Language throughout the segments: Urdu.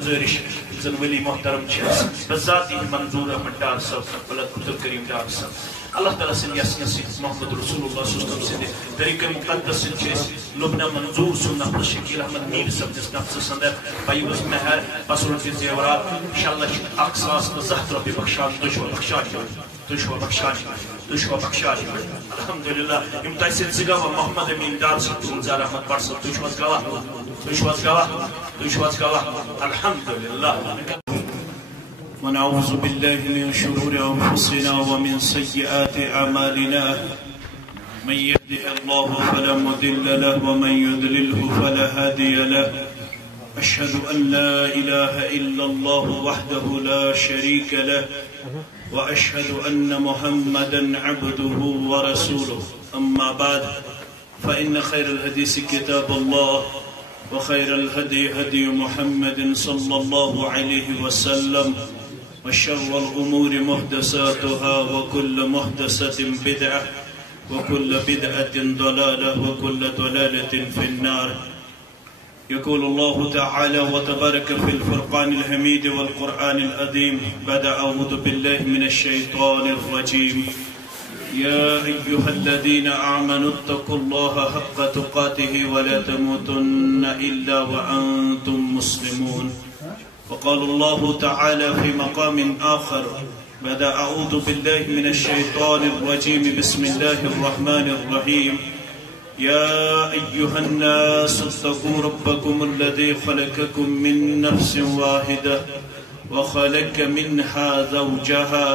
گزارش زن ولی محترم بذاتی منظور احمد ڈار صاحب ولد عبد الکریم ڈار صاحب اللہ تعالیٰ سن یسن سید محمد رسول اللہ صلی اللہ علیہ وسلم سید طریق مقدس سن چیز لبنہ منظور سن نفس شکیل احمد میر صاحب جس نفس سندر پیوز مہر پسرون فی زیورات انشاءاللہ شد اقصاص زہت ربی بخشان دشو بخشان الحمدللہ امتائی سید زگاوہ محمد امین ڈار صاحب تنزار احمد بار صاحب تشواز گواہ الحمدللہ ونعوذ بالله من شرور أنفسنا ومن سيئات أعمالنا من يهده الله فلا مضل له ومن يضلله فلا هادي له أشهد أن لا إله إلا الله وحده لا شريك له وأشهد أن محمدا عبده ورسوله أما بعد فإن خير الحديث كتاب الله وخير الهدي هدي محمد صلى الله عليه وسلم وشر الأمور محدثاتها وكل محدثة بدعة وكل بدعة ضلالة وكل ضلالة في النار. يقول الله تعالى وتبارك في الفرقان الحميد والقرآن العظيم بعد أعوذ بالله من الشيطان الرجيم يا أيها الذين آمنوا اتقوا الله حق تقاته ولا تموتن إلا وأنتم مسلمون. وقال الله تعالى في مقام آخر بعد أعوذ بالله من الشيطان الرجيم بسم الله الرحمن الرحيم يا أيها الناس اتقوا ربكم الذي خلقكم من نفس واحدة وخلق منها زوجها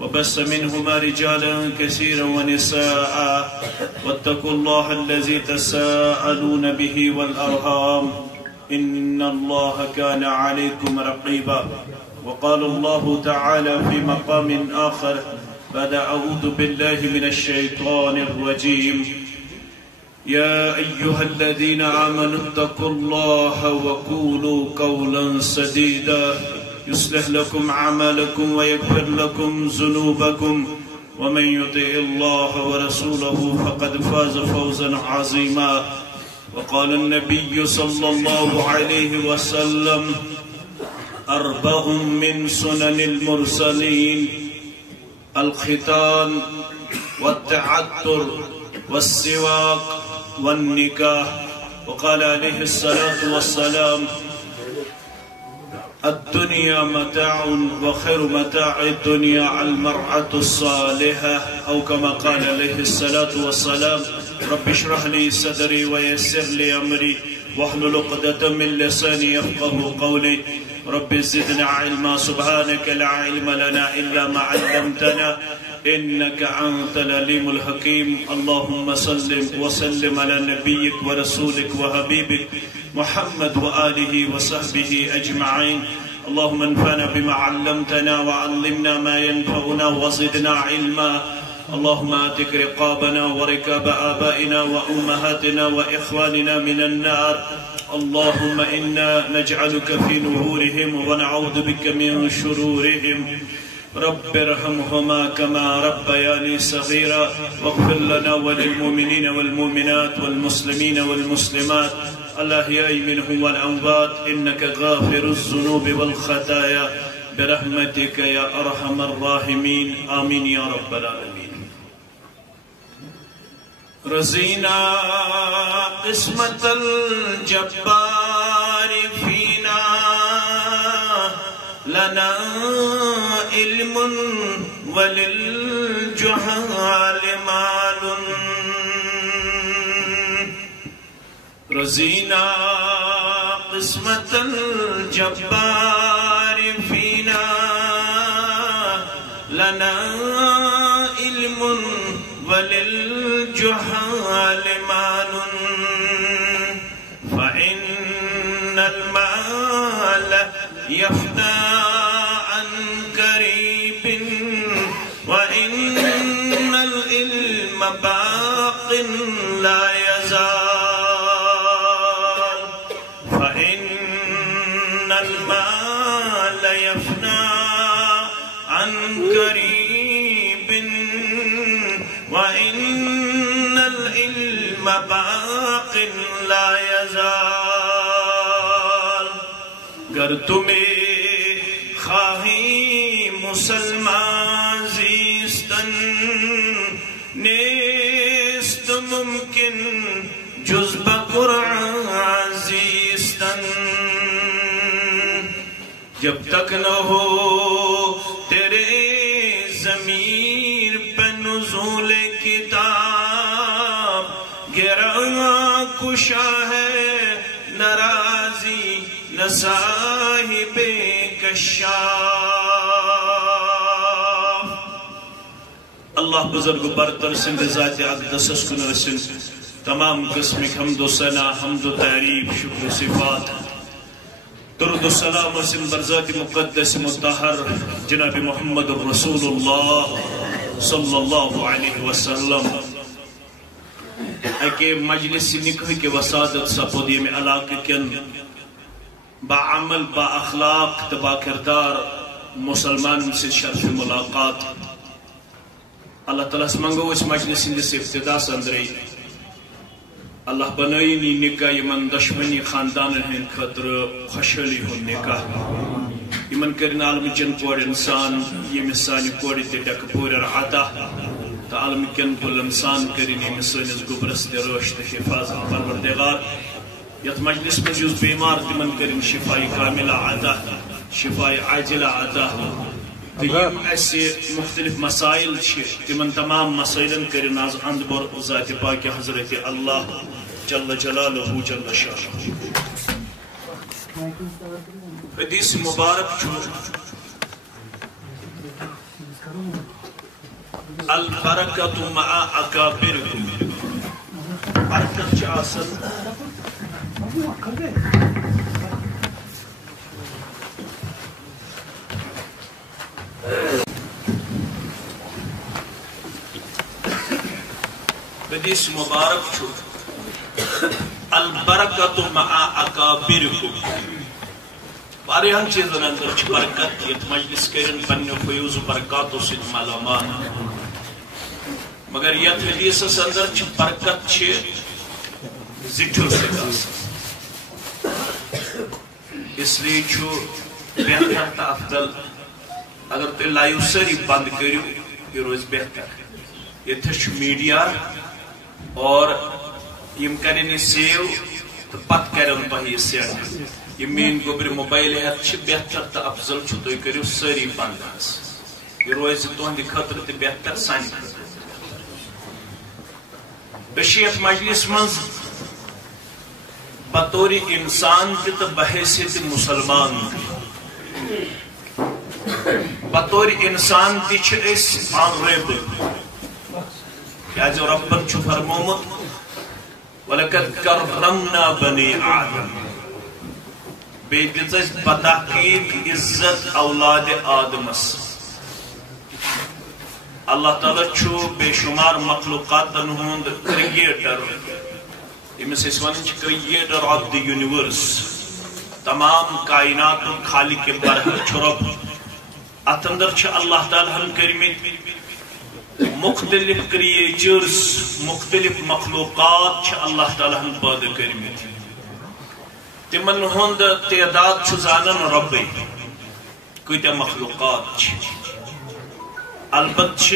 وبث منهما رجالا كثيرا ونساء واتقوا الله الذي تساءلون به والأرحام إن الله كان عليكم رقيبا. وقال الله تعالى في مقام آخر بعد أعوذ بالله من الشيطان الرجيم يا أيها الذين آمنوا اتقوا الله وقولوا قولا سديدا يصلح لكم أعمالكم ويغفر لكم ذنوبكم ومن يطع الله ورسوله فقد فاز فوزا عظيما. وقال النبي صلى الله عليه وسلم أربع من سنن المرسلين الختان والتعطر والسواك والنكاح. وقال عليه الصلاة والسلام الدنيا متاع وخير متاع الدنيا المرأة الصالحة أو كما قال عليه الصلاة والسلام رب اشرح لي صدري ويسر لي أمري واحلل عقدة من لساني يفقهوا قولي رب زدنا علما سبحانك لا علم لنا إلا ما علمتنا إنك أنت العليم الحكيم. اللهم صل وسلم على نبيك ورسولك وحبيبك محمد وآله وصحبه أجمعين. اللهم انفعنا بما علمتنا وعلمنا ما ينفعنا وزدنا علما. اللهم اعتق رقابنا ورقاب آبائنا وأمهاتنا وإخواننا من النار. اللهم إنا نجعلك في نحورهم ونعوذ بك من شرورهم. رب ارحمهما كما ربياني صغيرا واغفر لنا وللمؤمنين والمؤمنات والمسلمين والمسلمات الأحياء منهم والأموات إنك غافر الذنوب والخطايا برحمتك يا أرحم الراحمين. آمين يا رب العالمين. رزينا قسمة الجبار فينا لنا علم وللجهال مال. رزينا قسمة الجبار فينا لنا علم وللجهال مال. فإن المال يفنى عن قريب وإن العلم باق لا يزال. فإن المال يفنى عن قريب وإن العلم باق لا يزال. اگر تمہیں خواہی مسلمان زیستن نیست ممکن جز بقرآن زیستن جب تک نہ ہو تیرے ضمیر پہ نزول کتاب گراں کشا ہے ناراضی نہ صاحب کشاف. اللہ بزرگ برتر سند ذات اقدس کن رسن تمام قسمک حمد و ثنا حمد و تعریف شکر و صفات درود و سلام رسن بر ذات مقدس مطہر جناب محمد رسول اللہ صلی اللہ علیہ وسلم. اکے مجلس نکاح کے وسادت سپودی میں علاقے کن با عمل با اخلاق با کردار مسلمان سے شرف ملاقات. اللہ تعالیٰ سے منگو اس مجلس ہندس ابتدا سندری اللہ بنائنی نکاح یمن دشمنی خاندان ہن خطر خوشحالی ہن نکاح یمن کرن عالم چن کور انسان یم سانی کور تے ڈک پورر عطا تا عالم کن کل انسان کرن یم سانس گبرس تے روشت حفاظت پروردگار یت مجلس میں یوز بیمار تمن کرن شفاء کاملہ عطا شفاء عاجلہ عطا یم ایسے مختلف مسائل تمن تمام مسائلن کرن آز اندبر ذات پاک حضرت اللہ جل جلالہ جل شانہ. حدیث مبارک چھو البرکت مع اکابرکم برکت چا آسن حدیث مبارک چھو البرکت مع اکابرکم واریاہن چیزن اندر چھ برکت یت مجلس کرن پنیو فیوز برکاتو سید مالامان مگر یت حدیث اندر چھ برکت چھ زٹھو سید اس لیے چھو بہتر تا افضل اگر تو لائیو سری بند کریو یہ روز بہتر یہ تھا میڈیا اور یم کرنے سیو تو پت کرن تہی سینڈ یہ مین گوبر موبائل ہے چھ بہتر تا افضل چھو تو کریو سری بند یہ روز تہندِ خطر تہ بہتر سانہِ خطر بشیت مجلس منز بطور انسان تہ بحیثیت مسلمان بطور انسان تہ چھ اس آنریبل کیا جو ربن چھو فرمومت وَلَقَدْ كَرَّمْنَا بَنِي آدم بیدیت بتحقیق عزت اولاد آدمس. اللہ تعالیٰ چھو بے شمار مخلوقات ہند کریٹر یمس اس ونان چھ کریٹر آف دی یونیورس تمام کائنات خالق برحق چھ رب ات اندر چھ اللہ تعالیٰ ہم کرمت مختلف کریچرز مختلف مخلوقات چھ اللہ تعالیٰ ہم پیدا کرمت تمن ہند تعداد چھ زانن ربی کتیا مخلوقات چھ البت چھ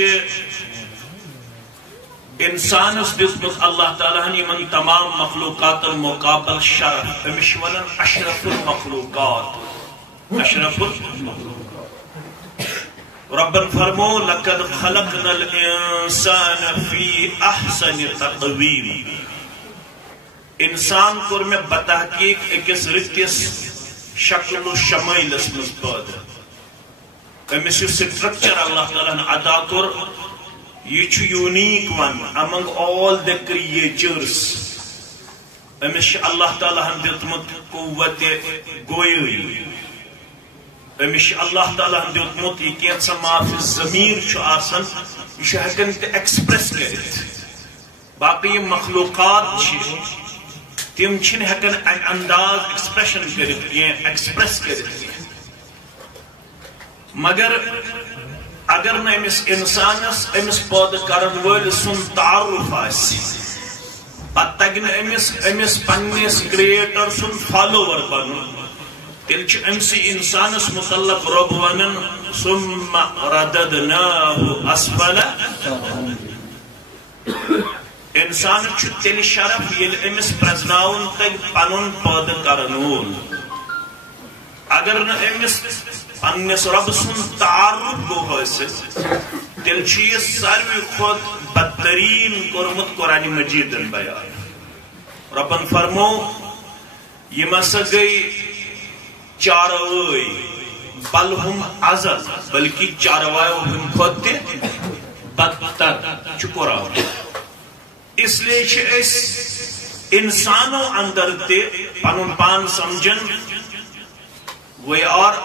انسان اس دزمت اللہ تعالیٰ ہن یمن تمام مخلوقات المقابل شرف امش ونن اشرف المخلوقات اشرف ربن فرمو لقد خلقنا الانسان فی احسن تقویم انسان کور میں بتحقیق اکس رتس شکل و شمائل اسمز پیدا امس یس سٹرکچر اللہ تعالیٰ نے عطا کر یہ چھ یونیک ون امنگ آل دی کریچرز امس اللہ تعالیٰ نے دتمت قوت گوئی امس اللہ تعالیٰ نے دتمت یہ کینسا معافی ضمیر چھ آسن یہ ہیکن ایکسپریس کرت باقی مخلوقات چھ تم چھن ہیکن انداز ایکسپریشن کرت ایکسپریس کرت مگر اگر نہ امس انسانس امس پود کرن ول سن تعارف آسی پتہ تگہ امس پنس کریٹر سن فالوور بنن تیل چھ امسی انسانس متعلق رب ونن ثم رددناه اسفل انسان چھ تیل شرف یل امس پرزناون تک پنن پود کرنون اگر نہ امس پنس رب سن تعارف گو حاصل تیل چھ یہ ساروی خود بدترین کورمت قرآن مجید بیان ربن فرمو یہ مسا گئی چاروئی بل ہم ازل بلکہ چاروائیو ہم خود تے بدتر چکراو اس لیے چھ اس انسانوں اندر تے پنن پان سمجھن we are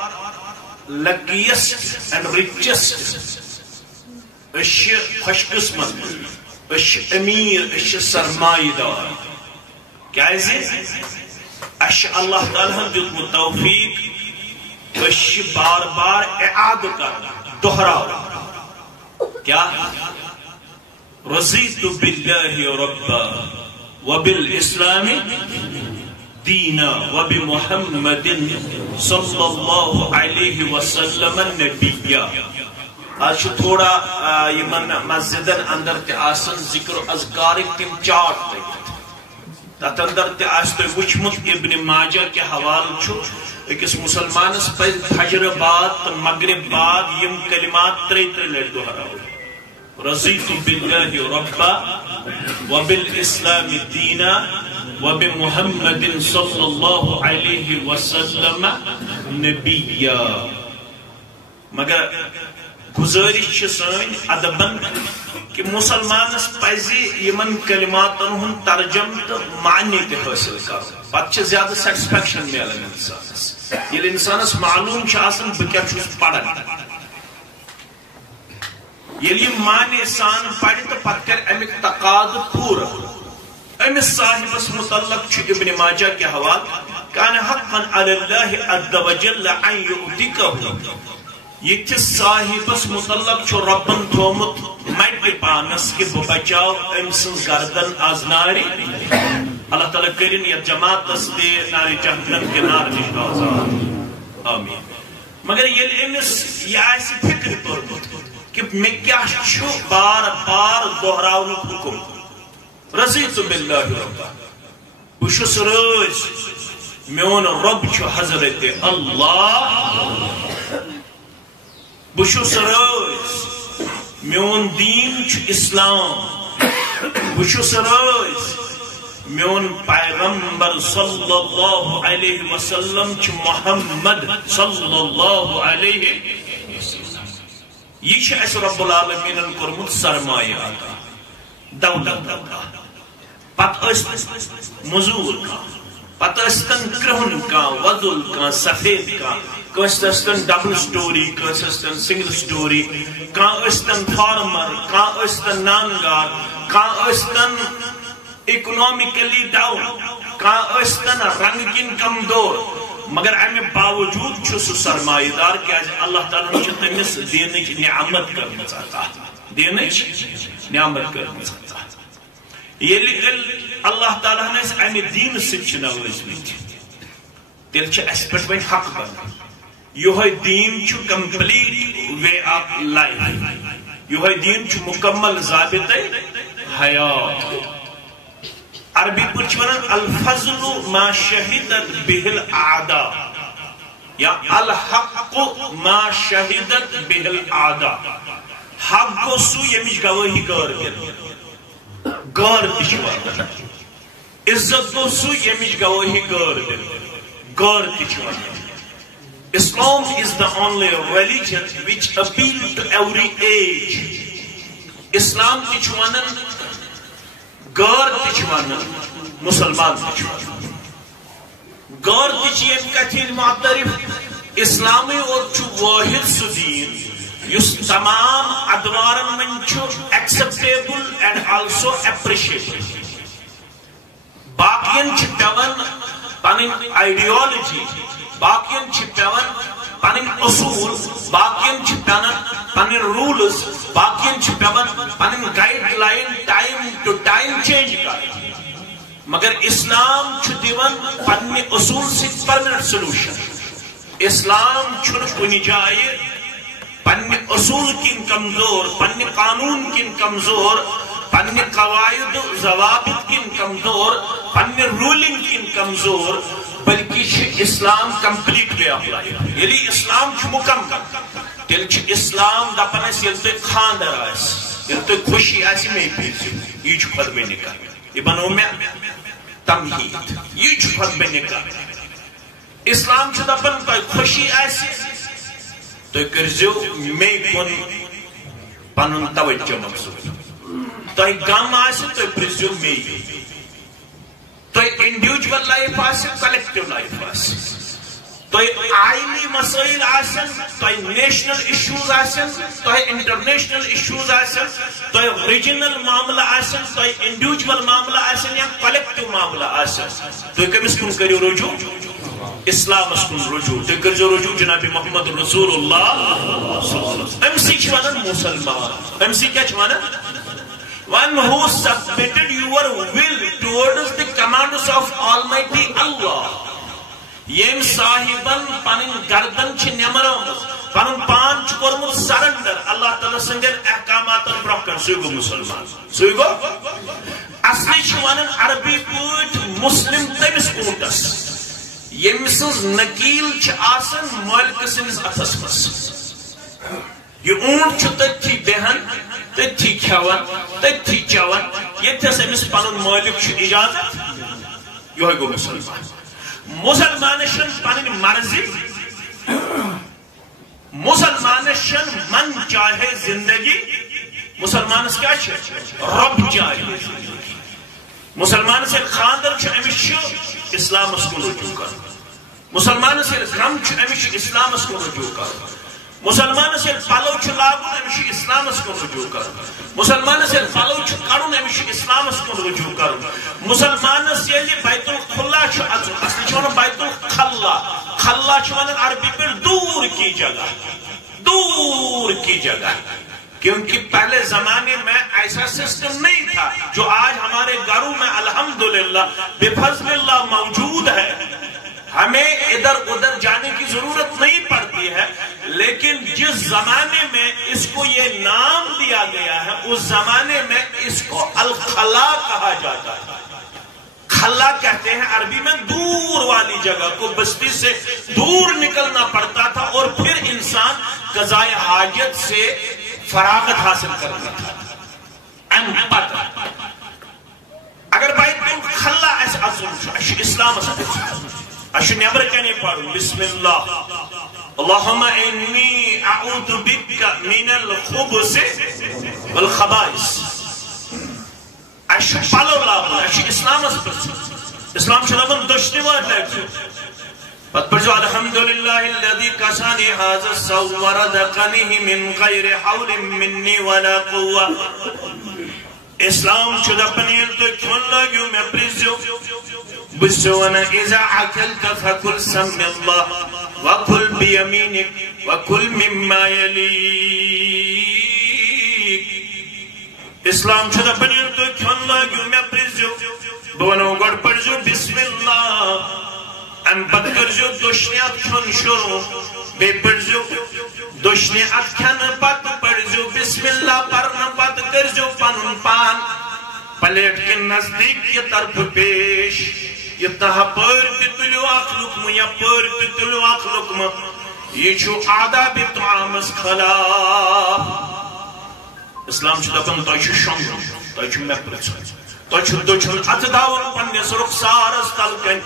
luckiest and richest اش خوش قسمت اش امیر اش سرمایدار کیازِ اش اللہ تعالیٰ دیتمت توفیق اش بار بار اعادہ کر دہراو کیا رضیت باللہ ربا وبالاسلام دینا وبمحمد صلی اللہ علیہ وسلم نبیہ آج تھوڑا یمن مسجدن اندر تے آسن ذکر و اذکارک تم چارٹ دیکھت تات اندر تے آج تو وچمت ابن ماجہ کے حوال چھو ایکس مسلمانس پر فجر بعد مغرب بعد یم کلمات تری لڑ دہراو رضیت باللہ ربا وبالاسلام دینا وبمحمد صلی اللہ علیہ وسلم نبیہ مگر گزارش سن ادبن کہ مسلمانس پزی یمن کلماتن ہن ترجم تو معنی تہ حاصل کر پتہ زیادہ سیٹسفیکشن ملان انسانس یل انسانس معلوم چھ آسان بہ کیا چھس پڑھان یل یہ معنی سان پڑھ تو پتہ کر امیک تقاض پورا امس صاحبس متعلق چھ ابن ماجہ کے حوالہ کان حقا علی اللہ عز وجل ان یؤتیکہ یہ صاحبس متعلق چھو ربن تھومت مٹی پانس کہ بچاؤ ام سن گردن از ناری اللہ تعالیٰ کرن یا جماعت دے ناری جہنم کے نار نش آزاد آمین مگر یہ امس یہ ایسی فکر تورمت کہ میں کیا چھو بار بار دہراؤن حکم رضیت باللہ ربا بشس روز میون رب چھو حضرت اللہ بشس روز میون دین چھ اسلام بشس روز میون پیغمبر صلی اللہ علیہ وسلم چھ محمد صلی اللہ علیہ یہ چھ اس رب العالمین کرمت سرمایہ آتا دولت آتا پت است مزور کا پت استن کرہن کا وضل کا سفید کا کانس استن ڈبل سٹوری کانس استن سنگل سٹوری کان استن فارمر کان استن نانگار کان استن اکنومیکلی ڈاؤن کان استن رنگین کمزور مگر امی باوجود چھو سو سرمایہ دار کہ آج اللہ تعالیٰ نے تمس دینچ نعمت کرنا چاہتا دینچ نعمت کرنا چاہتا یہ اللہ تعالیٰ نے امی دین سچ نوازمت تیل چھ اس پر وین حق بنا یہ دین چھو کمپلیٹ وے آف لائف یہ دین چھو مکمل ضابط حیات عربی پرچورن الفضل ما شہدت به الاعداء یا الحق ما شہدت به الاعداء حق کو سو یمیش گواہی گار گر گار تشوار عزت کو سو یمیش گواہی گار تشوار Islam is the only religion which appeals to every age. Islam tichwanan gar tichwanan Musliman tichwanan gar tichiyem kathir mu'tarif Islami or chu wahid sudin yus tamam adwaran man chu acceptable and also appreciable. Bakiyan chitavan panin ideology باقین چھپیون پنن اصول باقین چھپیون پنن رولز باقین چھپیون پنن guide line time to time change کر مگر اسلام چھ دیون پنن اصول سے پرمنٹ سولوشن اسلام چھن کنی جائے پنہ اصول کن کمزور، پنہ قانون کن کمزور، پنہ قواعد ضوابط کن کمزور، پنہ رولنگ کن کمزور، بلکہ اسلام کمپلیٹ وے آف لائف. یعنی اسلام مکمل تیل اسلام دپان یل تھی خاندر یل تھی خوشی آسی میں پھرزو یہ خطبہ نکاح. یہ بنو میں تمہید، یہ خطبہ نکاح. اسلام دپان تہ خوشی آسی تو کرزو میں کن پنن توجہ مقصود، تہ غم آسی تو پرزو میں، تہ انڈیویجول لائف آسی کلیکٹیو لائف آسی، تہ آئلی مسائل آسن، تہ نیشنل ایشوز آسن، تہ انٹرنیشنل ایشوز آسن، تہ ریجنل معاملہ آسن، تہ انڈیویجول معاملہ آسن یا کلیکٹیو معاملہ آسن، تہ کمس کن کریو رجوع؟ اسلام کن رجوع. تھی کرزو رجوع جناب محمد رسول اللہ. ام سی ونان مسلمان، ام سی کیا ونان؟ One who submitted your will towards the commands of Almighty Allah. M صاحبن پن گردن چھ نمرمت، پن پان چھ کورمت سرنڈر اللہ تعالی سندین احکاماتن برکن، سوی گو مسلمان. سوی گو اصلی چھ ونان عربی پوٹ مسلم تمس اونٹس یم سز نکیل چھ آسن مالک سنس اتھس مس. یہ اونٹ چھ تتھی بہن، تتھی کھیون، تتھی چون، یتھس امس پنن مالک چھ اجازت. یہ گو مسلمان. مسلمان شن پنن مرضی، مسلمان شن من چاہے زندگی، مسلمانس کیا چھ رب چاہے زندگی. مسلمان سے خاندر چھ امس چھ اسلام کو رجوع کر، مسلمان سے غم چھ امس اسلام کو رجوع کر، مسلمان سے پلو چھ لاگن امس اسلام کو رجوع کر، مسلمان سے پلو چھ کڑن امس اسلام کو رجوع کر، مسلمان سے بیت الخلا چھ اصل چھ بیت الخلا، خلا چھ ونان عربی پر دور کی جگہ، دور کی جگہ. کیونکہ پہلے زمانے میں ایسا سسٹم نہیں تھا جو آج ہمارے گھروں میں الحمدللہ بفضل اللہ موجود ہے. ہمیں ادھر ادھر جانے کی ضرورت نہیں پڑتی ہے، لیکن جس زمانے میں اس کو یہ نام دیا گیا ہے اس زمانے میں اس کو الخلا کہا جاتا ہے. خلا کہتے ہیں عربی میں دور والی جگہ کو، بستی سے دور نکلنا پڑتا تھا اور پھر انسان قضاء حاجت سے فراغت حاصل کرتا تھا. اگر بیت الخلا ایسا عظم اسلام اشو نیبر کہنے پڑھو بسم اللہ اللہم انی اعوذ بک من الخبث والخبائث. اشو پالو لابو اشو اسلام اسلام شلابن دشتی وارد لیکن پت پرجو الحمدللہ الذي کسانی هذا الصوم ورزقنیه من غیر حول منی ولا قوة. اسلام شدہ پنیر تو کھن لگیو میں پرزو بسونا اذا عکلت فکل سم اللہ وکل بیمینک وکل مما یلیک. اسلام شدہ پنیر تو کھن لگیو میں پرزو بونو گڑ پرزو بسم اللہ ام پت کرزو دشنیات کھن شروع بے پرزو دشنیات کھن پت پرزو بسم اللہ پرن پت کرزو پنن پان پلیٹ کے نزدیک یہ طرف پیش یہ پرتی تلیو اخ لکم یا پرتی تلیو اخ لکم یہ چھو آداب طعامس خلاف. اسلام چھو دپن تو چھو شنگن تو چھو محبت تو چھو دچھن اتداون پنیس رخسارس تلکن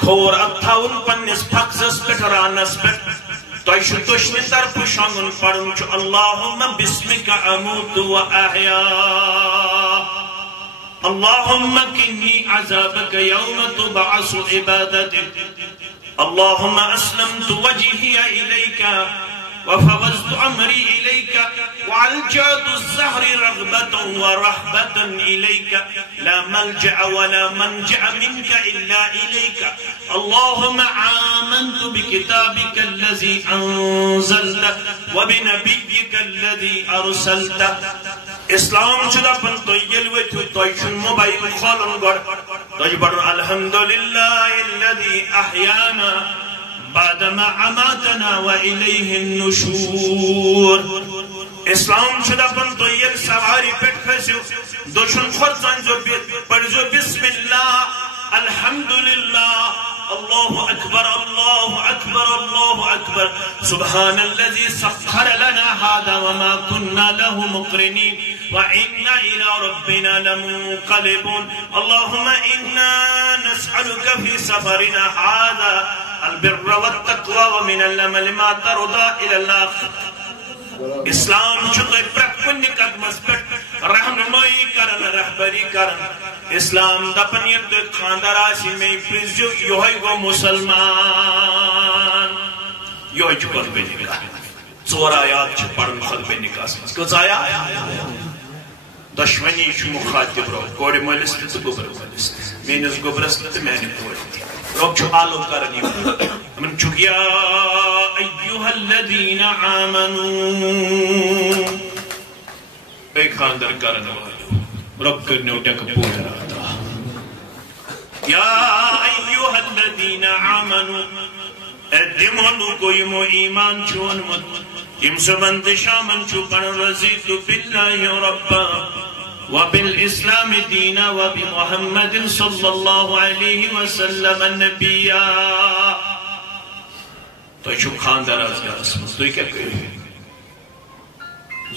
کھور اتھاون پنیس پھکزس پٹ رانس پٹ تو چھو دشنی طرف شنگن پڑھن چھو اللہم بسمک اموت و احیا اللہم کنی عذابک یوم تبعث عبادتک اللہم اسلمت وجہی الیکا وفوزت عمری الیکا وعلجات الزہر رغبتا ورحبتا الیکا لا ملجع ولا منجع منک الا الیکا اللہم آمنت بکتابک الذی انزلت وبنبیک الذی ارسلت. اسلام شدہ پن تو یلوے تو چھن موبائل کھولن گڑ تو بڑھ الحمدللہ الذی احیانا بعدما أماتنا وإليه النشور. اسلام شدہ پن تو یک سواری پیٹ کھسیو دوشن خود زنجو پڑھزو بسم اللہ الحمدللہ اللہ اکبر اللہ اکبر اللہ اکبر سبحان الذي سخر لنا هذا وما كنا له مقرنين وإنا إلى ربنا لمنقلبون. اللهم إنا نسألك في سفرنا هذا البر والتقوى ومن العمل ما ترضى إلى الآخر. اسلام چھتے پرت کنی قدمس پٹ رہنمائی کرن رہبری کرن. اسلام دپن یہ تو خاندار آسی میں پریزیو یوہی گو مسلمان یوہی چکر بے نکاح ژور آیات چھ پڑھن خود بے نکاح کس آیا دشمنی چھ مخاطب رو کوڑ ملس تو گبر ملس مینس گبرس تو میں نے کوڑ روک چھو آلو کرنی من چکیا ایوہ الذین آمنون ایک خاندر کرنے والو رب کرنے اٹھا کپور رہا تھا. یا ایوہ الذین آمنون ادمونو کوئی مو ایمان چون مت یم سبند شامن چو پن رضیت باللہ ربا وبالإسلام دينا وبمحمد صلى الله عليه وسلم النبيا. تو شو خاندار ازگار اسمس تو کیا کہے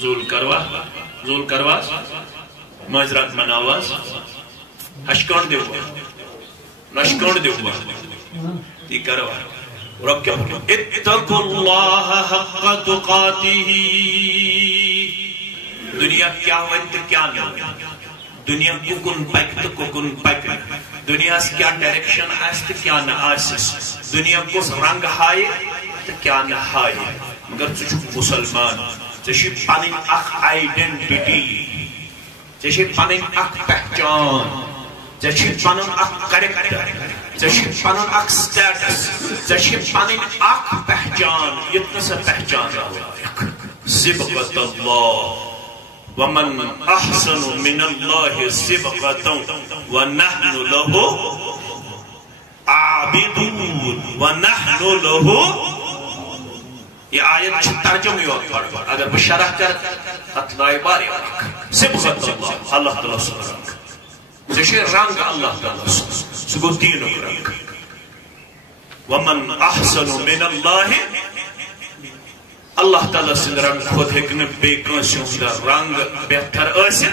زول کرواز مجرات مناواز ہشکان دے ہوا نشکان دے ہوا تی کروا رب کیا بولو اتقوا اللہ حق تقاته. دنیا کیا ہوئے تو کیا نہیں ہوئے دنیا کن پک تو کن پک دنیا سے کیا ڈائریکشن آئیس تو کیا نہ آئیس دنیا کو رنگ ہائے تو کیا نہ ہائے مگر تجھو مسلمان تجھو پانین اخ آئیڈنٹیٹی تجھو پانین اخ پہچان تجھو پانین اخ کریکٹر تجھو پانین اخ سٹیٹس تجھو پانین اخ پہچان اتنا سا پہچان رہا ہے صبغت اللہ ومن احسن من اللہ صبغة ونحن له عابدون ونحن له. یہ آیت ترجمہ یور پڑھ اگر میں شرح کر اتلائی باری صبغت اللہ اللہ تعالیٰ سے رنگ جیسے رنگ اللہ تعالیٰ سے سگو دینوں رنگ ومن احسن من اللہ اللہ تعالیٰ سے رنگ خود ہکن بے کنسیوں دا رنگ بہتر ایسن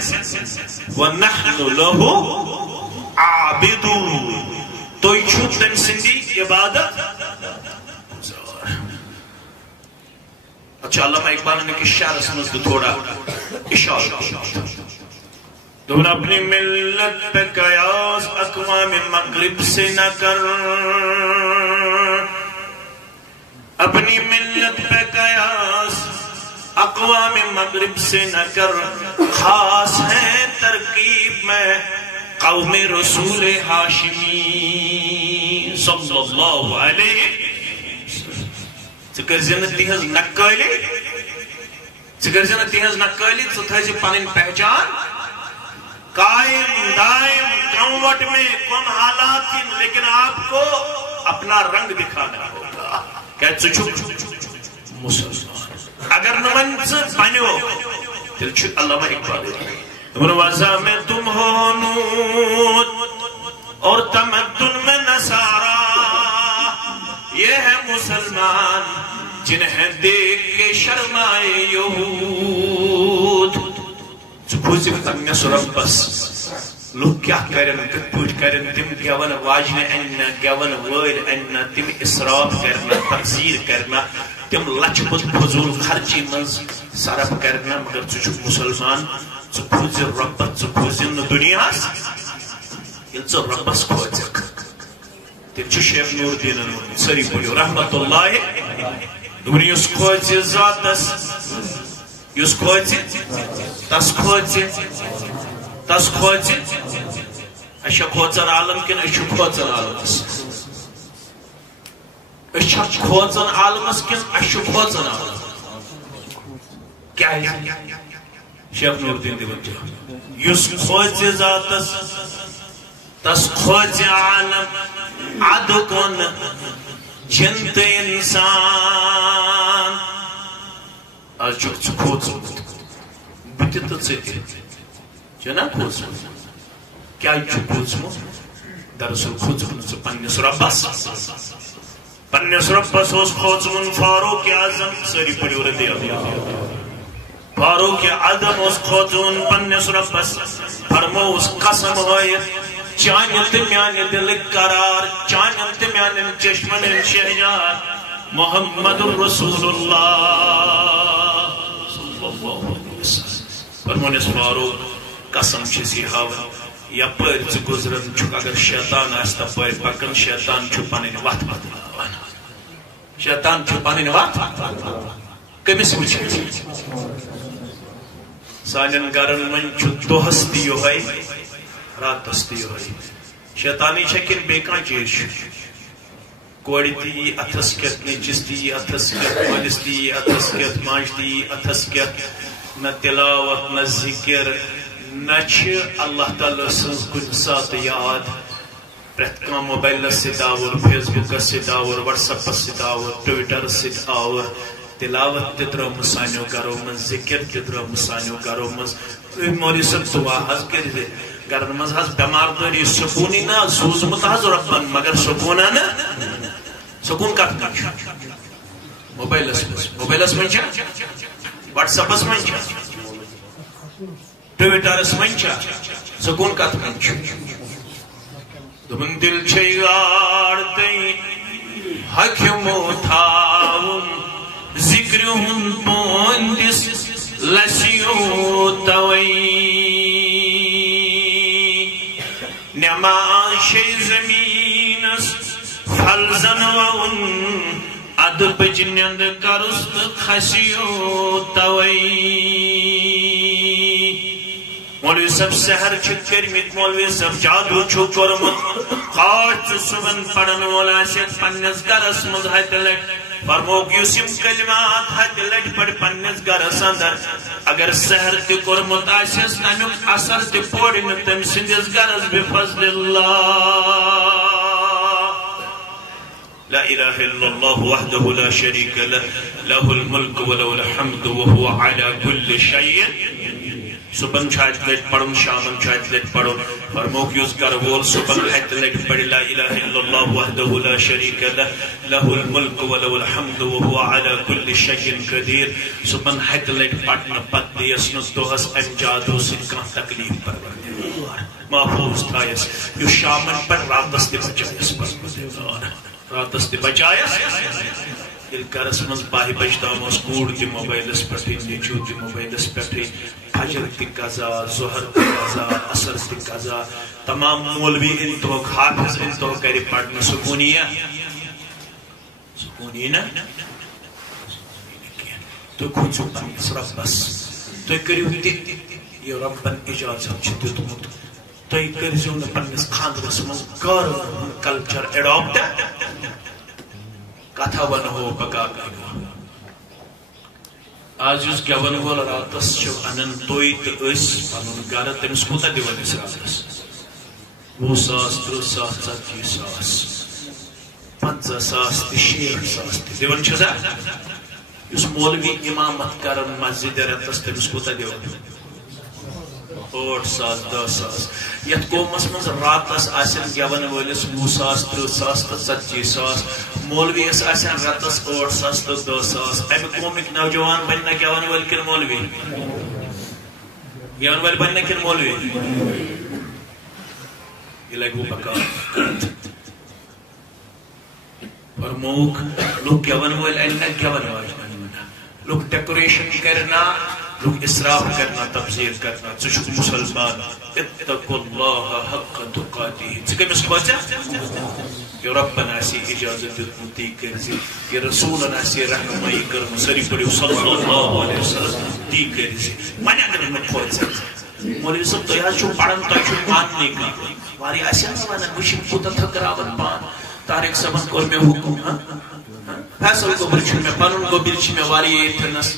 وَنَحْنُ لَهُ عَابِدُونَ. تو یہ چھوٹ تن سندی عبادت اچھا علامہ اقبال نے کس شعر سمجھ تو تھوڑا اشارہ تم اپنی ملت پہ قیاس اقوام مغرب سے نہ کر اپنی ملت پہ قیاس اقوام مغرب سے نہ کر خاص ہیں ترکیب میں قوم رسول ہاشمی صلی اللہ علیہ ذکر زنتی ہز نکالی تو تھے پانین پہچان قائم دائم کروٹ میں کم حالات تھی لیکن آپ کو اپنا رنگ دکھانا ہوگا کہتے چھو مسلمان اگر نمانچ بنیو تل چھو علامہ اقبال مروازہ میں تم ہو نود اور تمدن میں نصارہ یہ ہے مسلمان جنہیں دیکھ کے شرمائے یہود سپوزی فتنگا سرم بس لوگ کیا کرن کت پوچھ کرن تم گیون واجن اننا گیون وائل اننا تم اسراف کرنا تقصیر کرنا تم لچبت فضول خرچی منز صرف کرنا مگر چچو مسلمان سپوزی ربت سپوزی دنیا یل چو ربس کھوچک تم چو شیخ نور دین سری بولیو رحمت اللہ دونی اس کھوچی ذاتس یس کھوچی تس کھوچی تس کھوچی اشا کھوچن عالم کن اشا کھوچن عالمس اشا کھوچن عالمس کن اشا کھوچن عالمس کیا ہے شیخ نور دین دیوچہ یس کھوچی ذاتس تس کھوچی عالم عدو کن جن تو انسان آج چک کھوژمت بت تو ژنا کھوژمت کیا کھوژمت دراصل کھوژمت ژٕ پننس ربس اوس کھوژمُت فاروق اعظم سٲری پٔرِو رضی اللہ فاروق اعظم اوس کھوژمُت پننس ربس فرمووُس قسم ہٲیِتھ چانہِ تہٕ میانہِ دلٕکۍ قرار چانٮ۪ن تہٕ میانٮ۪ن چشمن ہٕنٛدۍ شہجار محمد رسول اللہ فرمونس فاروق قسم چھس یہ ہاوان یپٲرۍ ژٕ گُزران چھُکھ اگر شیطان آسہِ تپٲرۍ پکان شیطان چھُ پنٕنۍ وتھ بدلاوان شیطان چھُ پنٕنۍ وتھ کٔمِس وٕچھِتھ سانٮ۪ن گرن منٛز چھُ دۄہس تہِ یِہوٚے راتس تہِ یِہوٚے شیطانی چھےٚ کِنہٕ بیٚیہِ کانٛہہ چیٖز چھُ کورِ تہِ یی اتھس کٮ۪تھ نیٚچِس تہِ یی اتھس کٮ۪تھ مٲلِس تہِ یی اتھس کٮ۪تھ ماجہِ تہِ یی اتھس کٮ۪تھ نہ تلاوت نہ ذکر نہ چھ اللہ تعالیٰ سٕنٛز کُنہِ ساتہٕ یاد پرٛٮ۪تھ کانٛہہ موبایلس سۭتۍ آوُر فیس بُکس سۭتۍ آوُر واٹس ایپس سۭتۍ آوُر ٹُوِٹرس سۭتۍ آوُر تلاوت تہِ درٛٲمٕژ سانیو گرو منٛز ذکر تہِ درٛٲمٕژ سانیو گرو منٛز مولوی صٲب دُعا حظ کٔرِتھ گرن منٛز حظ بٮ۪مار دٲری سکوٗنٕے نہ سوٗزمُت حظ رۄبن مگر سکوٗنا نہٕ سکوٗن کتھ منٛز چھُ موبایلس منٛز چھا واٹس ایپس منٛز چھا ٹویٹرس منٛز چھا سکوٗن کتھ منٛز چھُ دوٚپُن دل چھے گاڑ تٔمۍ حکِمو تھاوُن ذِکرِ ہُنٛد پوندِس لسیو توے نٮ۪ماز چھے زمیٖنس پھل زن ووُن ادبٕچ نیٚنٛد کرُس تہٕ کھسیو توے مولوی صاحب سحر چھِ کٔرمٕتۍ مولوی صاحب جادو چھُ کوٚرمُت خاص ژٕ صُبحن پرن وول آسٮ۪کھ پننِس گرس منٛز ہتہِ لٹہِ فرمووُکھ یُس یِم کلمات ہتہِ لٹہِ پرِ پننِس گرس اندر اگر سحر تہِ کوٚرمُت آسٮ۪س تمیُک اثر تہِ پورِ نہٕ تٔمۍ سٕنٛدِس گرس بفضل اللہ لا إله إلا الله وحده لا شريك له له الملك وله الحمد وهو على كل شيء صبحن چھُ لٹ پڑھن شامن چھُ لٹ پڑھن فرمووُکھ یُس گھر وول صبحن لٹ پڑِ لا إله إلا الله وحده لا شريك له له الملك وله الحمد وهو على كل شيء قدير صبحن لٹ پڑھنہٕ پتہٕ دِیس نہٕ دۄہس امہِ جادو سۭتۍ کانٛہہ تکلیف پروردگار محفوظ تھایس یُس شامن پڑِ راتس تہِ بچایس پروردگار راتس تہِ بچایس ییٚلہِ گرس منٛز 12 بجہِ تام اوس کوٗر تہِ موبایلس پٮ۪ٹھٕے نیٚچوٗ تہِ موبایلس پٮ۪ٹھٕے فجر تہِ قضا ظہر تہِ قضا عصر تہِ قضا تمام مولوی انتہوک حافظ انتہوک کرِ پرنہٕ سکوٗنی نہ تُہۍ کھوٗژِو پننِس رۄبس تُہۍ کٔرِو تہِ یہِ رۄبن اِجازت چھُ دیُتمُت تُہۍ کٔرۍزیو نہٕ پننِس خاندرس منٛز گارن ہُنٛد کلچر اڈاپٹ کتھا ونہو پگاہ آز یُس گٮ۪ون وول راتس چھُ انان تُہۍ تہٕ أسۍ پنُن گرٕ تٔمِس کوٗتاہ دِوان أسۍ راتس 20,000 30,000 40,000 50,000 تہٕ 60,000 تہِ دِوان چھُسا یُس مولوی امامت کران مسجد رٮ۪تس تٔمِس کوٗتاہ دِوان 8,000 10,000 یتھ قومس منٛز راتس آسن گٮ۪ون وٲلِس 20,000 30,000 تہٕ 40,000 مولویس آسن رٮ۪تس 8,000 تہٕ 10,000 امہِ قومٕکۍ نوجوان بنہِ نہ گٮ۪ون وٲلۍ کِنہٕ مولوی گٮ۪ون وٲلۍ بنہِ نہ کِنہٕ مولوی یہِ لگہِ وۄنۍ بکار فرمووُکھ لُکھ گٮ۪ون وٲلۍ انہِ نہ گٮ۪ون واجنہِ لُکھ ڈیکوریشن کرنا لوگ اسراف کرنا تبذیر کرنا ژٕ چھُکھ مسلمان اتقوا اللہ حق تقاته ژٕ کٔمِس کھوژیا یہِ رۄبن آسہِ اجازت دیُتمُت تی کٔرزِ یہِ رسوٗلن آسہِ رہنمٲیی کٔرمٕژ سٲری پٔرِو صلی اللہ علیہ وسلم تی کٔرزِ وۄنۍ اگر نہٕ کھوژیا مولوی صٲب تُہۍ حظ چھُو پران تۄہہِ چھُو ماننٕے کانٛہہ واریاہ آسہِ نہ ونان وٕچھ یِم کوٗتاہ تھٔکراوان پان طارق صٲبن کوٚر مےٚ حُکُم فیصل گوبر چھُ مےٚ پنُن گوبر چھِ مےٚ واریاہ ییٚتھنس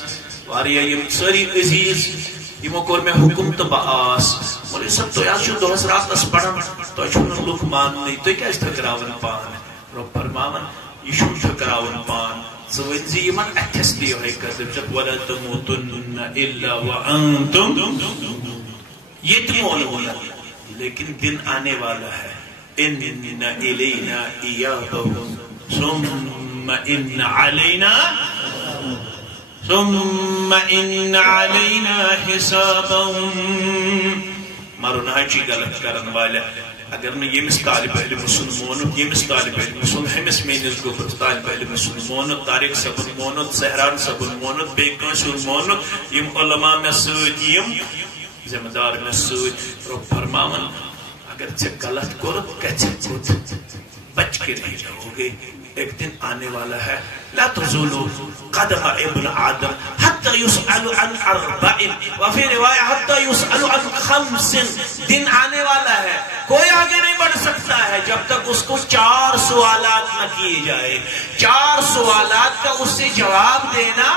واریاہ یِم سٲری عزیٖز یِمو کوٚر مےٚ حُکُم تہٕ بہٕ آس مولوی صٲب تُہۍ حظ چھُو دۄہس راتس پران تۄہہِ چھُو نہٕ لُکھ ماننٕے تُہۍ کیازِ تھٔکراوان پان رۄب فرماوان یہ چھُ ٹھکراوُن پان ژٕ ؤنۍ زِ یِمن اَتھٮ۪س تہِ یِہوٚے کتھ دٔپۍزٮ۪کھ وَلَا تَموٗتُنَّ إِلَّا وَأَنتُمْ یتیموں نے لیکن دن آنے والا ہے ان الینا ایابہم ثم ان علینا حسابہم مارو نہاچی غلط کرن والا اگر نہ یمس طالب علم سن مونت یمس طالب علم سن ہمس مینس گوبت طالب علم سن Monet Tariq صبن Monet سہران صبن Monet bacon سن مونت یم علماء میں سۭتۍ یم ذمہ دار میں سۭتۍ رب فرماون اگر ژے غلط کورت کچھ بچ کے نہیں رہو گے ایک دن آنے والا ہے لا تزولوا قدم ابن آدم حتى يسأل عن 4 وفي روایہ حتى يسأل عن 5 دن آنے والا ہے کوئی آگے نہیں بڑھ سکتا ہے جب تک اس کو 4 سوالات نہ کیے جائے 4 سوالات کا اس سے جواب دینا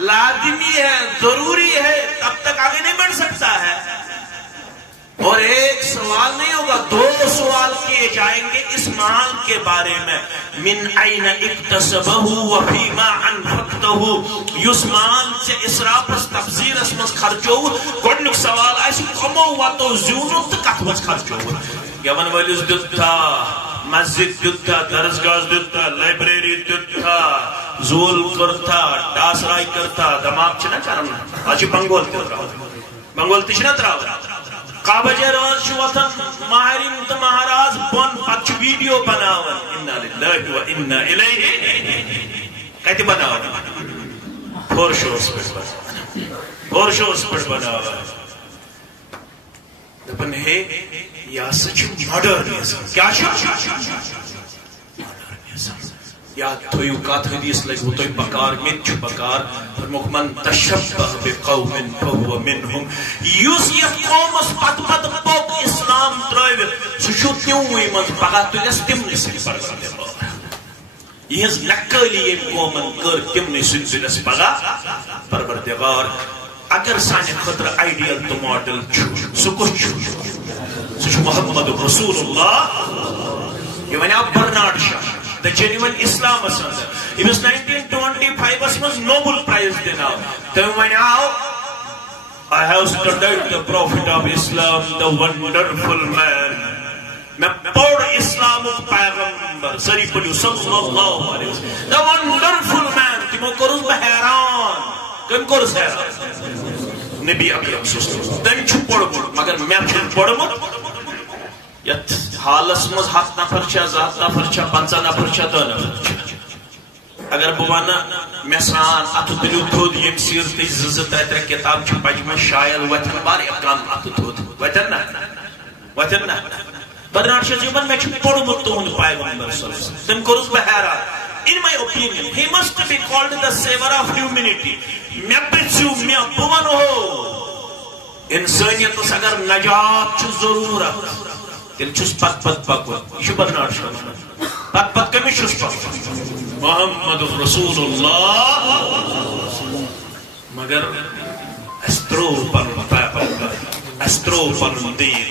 لازمی ہے ضروری ہے تب تک آگے نہیں بڑھ سکتا ہے اور ایک سوال نہیں ہوگا 2 سوال کیے جائیں گے اس مال کے بارے میں من این اکتسبہ وفیما انفقتہ یس مال سے اسراف اس تبذیر اس مز خرچو گوڑنک سوال ایسی کمو واتو زیونو تکت مز خرچو یمن ولیز دیتا مسجد دیتا درسگاہ دیتا لائبریری دیتا زول کرتا ٹاسرائی کرتا دماغ چنا چارنا آجی بنگول تیرا بنگول تیشنا تراؤ کعبہ جراز شواتن ماہرین تو مہاراز بن پچ ویڈیو بناون انا للہ و انا الیہ کہتے بناون فور شوز پر بناون دپن ہے یا سچ ماڈرنزم کیا چھو ماڈرنزم یا تھویو کات حدیث لگ وہ توی بکار من چھو بکار فرموک من تشبہ بقوم فہو منہم یوز یہ قوم اس پت پوک اسلام ترائیوت سوچو تیوں ہوئی من پگا تو گس تم نسی پروردگار یہ نکلی یہ قومن کر تم نسی پگا پروردگار اگر سانے خطر آئیڈیل تو ماڈل چھو سکو چھو سوچو محمد رسول اللہ یہ ونی آپ Bernard Shaw the genuine Islam asanda. It was 1925 was Nobel Prize dinner. Then when I have studied the Prophet of Islam, the wonderful man. میں پڑھ اسلام پیغمبر سری پڑھو صلی اللہ علیہ وسلم the wonderful man تمو کرس بحیران کم کرس حیران نبی اکرم صلی اللہ علیہ وسلم تم چھو پڑھ مگر میں چھو پڑھ مت یت حالس مز 7 نفر 7 نفر 5 نفر 10 نفر اگر بوانا میں سان اتو تلیو تھود یم سیرتی ززت تر کتاب چھ پجم شایل وطن بار افغان اتو تھود وطن نا برنارڈ شاہ جیبن میں چھ پڑھ مت تہند پیغمبر صلی اللہ علیہ وسلم تم کرس بہارا in my opinion he must be called the savior of humanity میں پرچو میں بوان ہو انسانیت اس اگر نجات چھ ضرورت تیل چھس پت پکو یہ برنارڈ شاہ پت کمی چھس پک محمد رسول اللہ مگر استرو پن پیغمبر استرو پن دین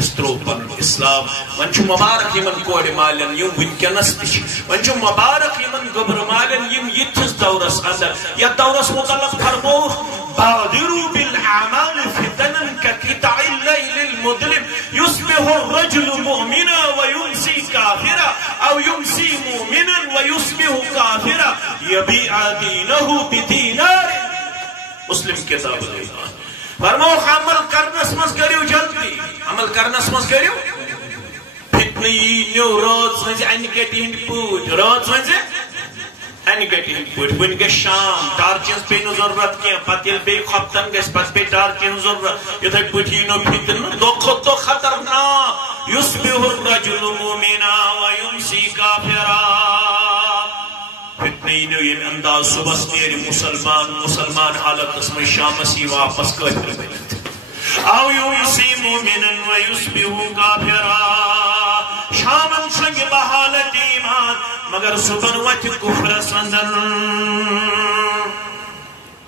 استرو پن اسلام ون چھو مبارک یمن کوڑ مالن یم ونکنس تش ون چھو مبارک یمن گبر مالن یم یتھس دورس اندر یا دورس متعلق فرموخ بادروا بالاعمال فتنا كقطع الليل المظلم يصبح الرجل مؤمنا ويمسي كافرا او يمسي مؤمنا ويصبح كافرا يبيع دينه بدينار مسلم کتاب الایمان فرمو عمل کرنس مز کریو جلدی عمل کرنس مز کریو فتنی نیو روز ونزی انگیٹی ہند پوٹ روز ونزی انگیٹی ہند پوٹ ون گے شام ٹارچنز پہ نو ضرورت کیا پتیل بے خبتن گے پت پہ ٹارچنز ضرورت یہ تھے پوٹی نو فتن دو خود تو خطرنا یصبح الرجل مومنا ویمسی کافرا فتنی نو یہ انداز صبح نیری مسلمان حالت اسم شام سی واپس کافر بیت او یمسی مومنا ویصبح کافرا شامن سنگ بحالت ایمان مگر صبح وقت کفر سندن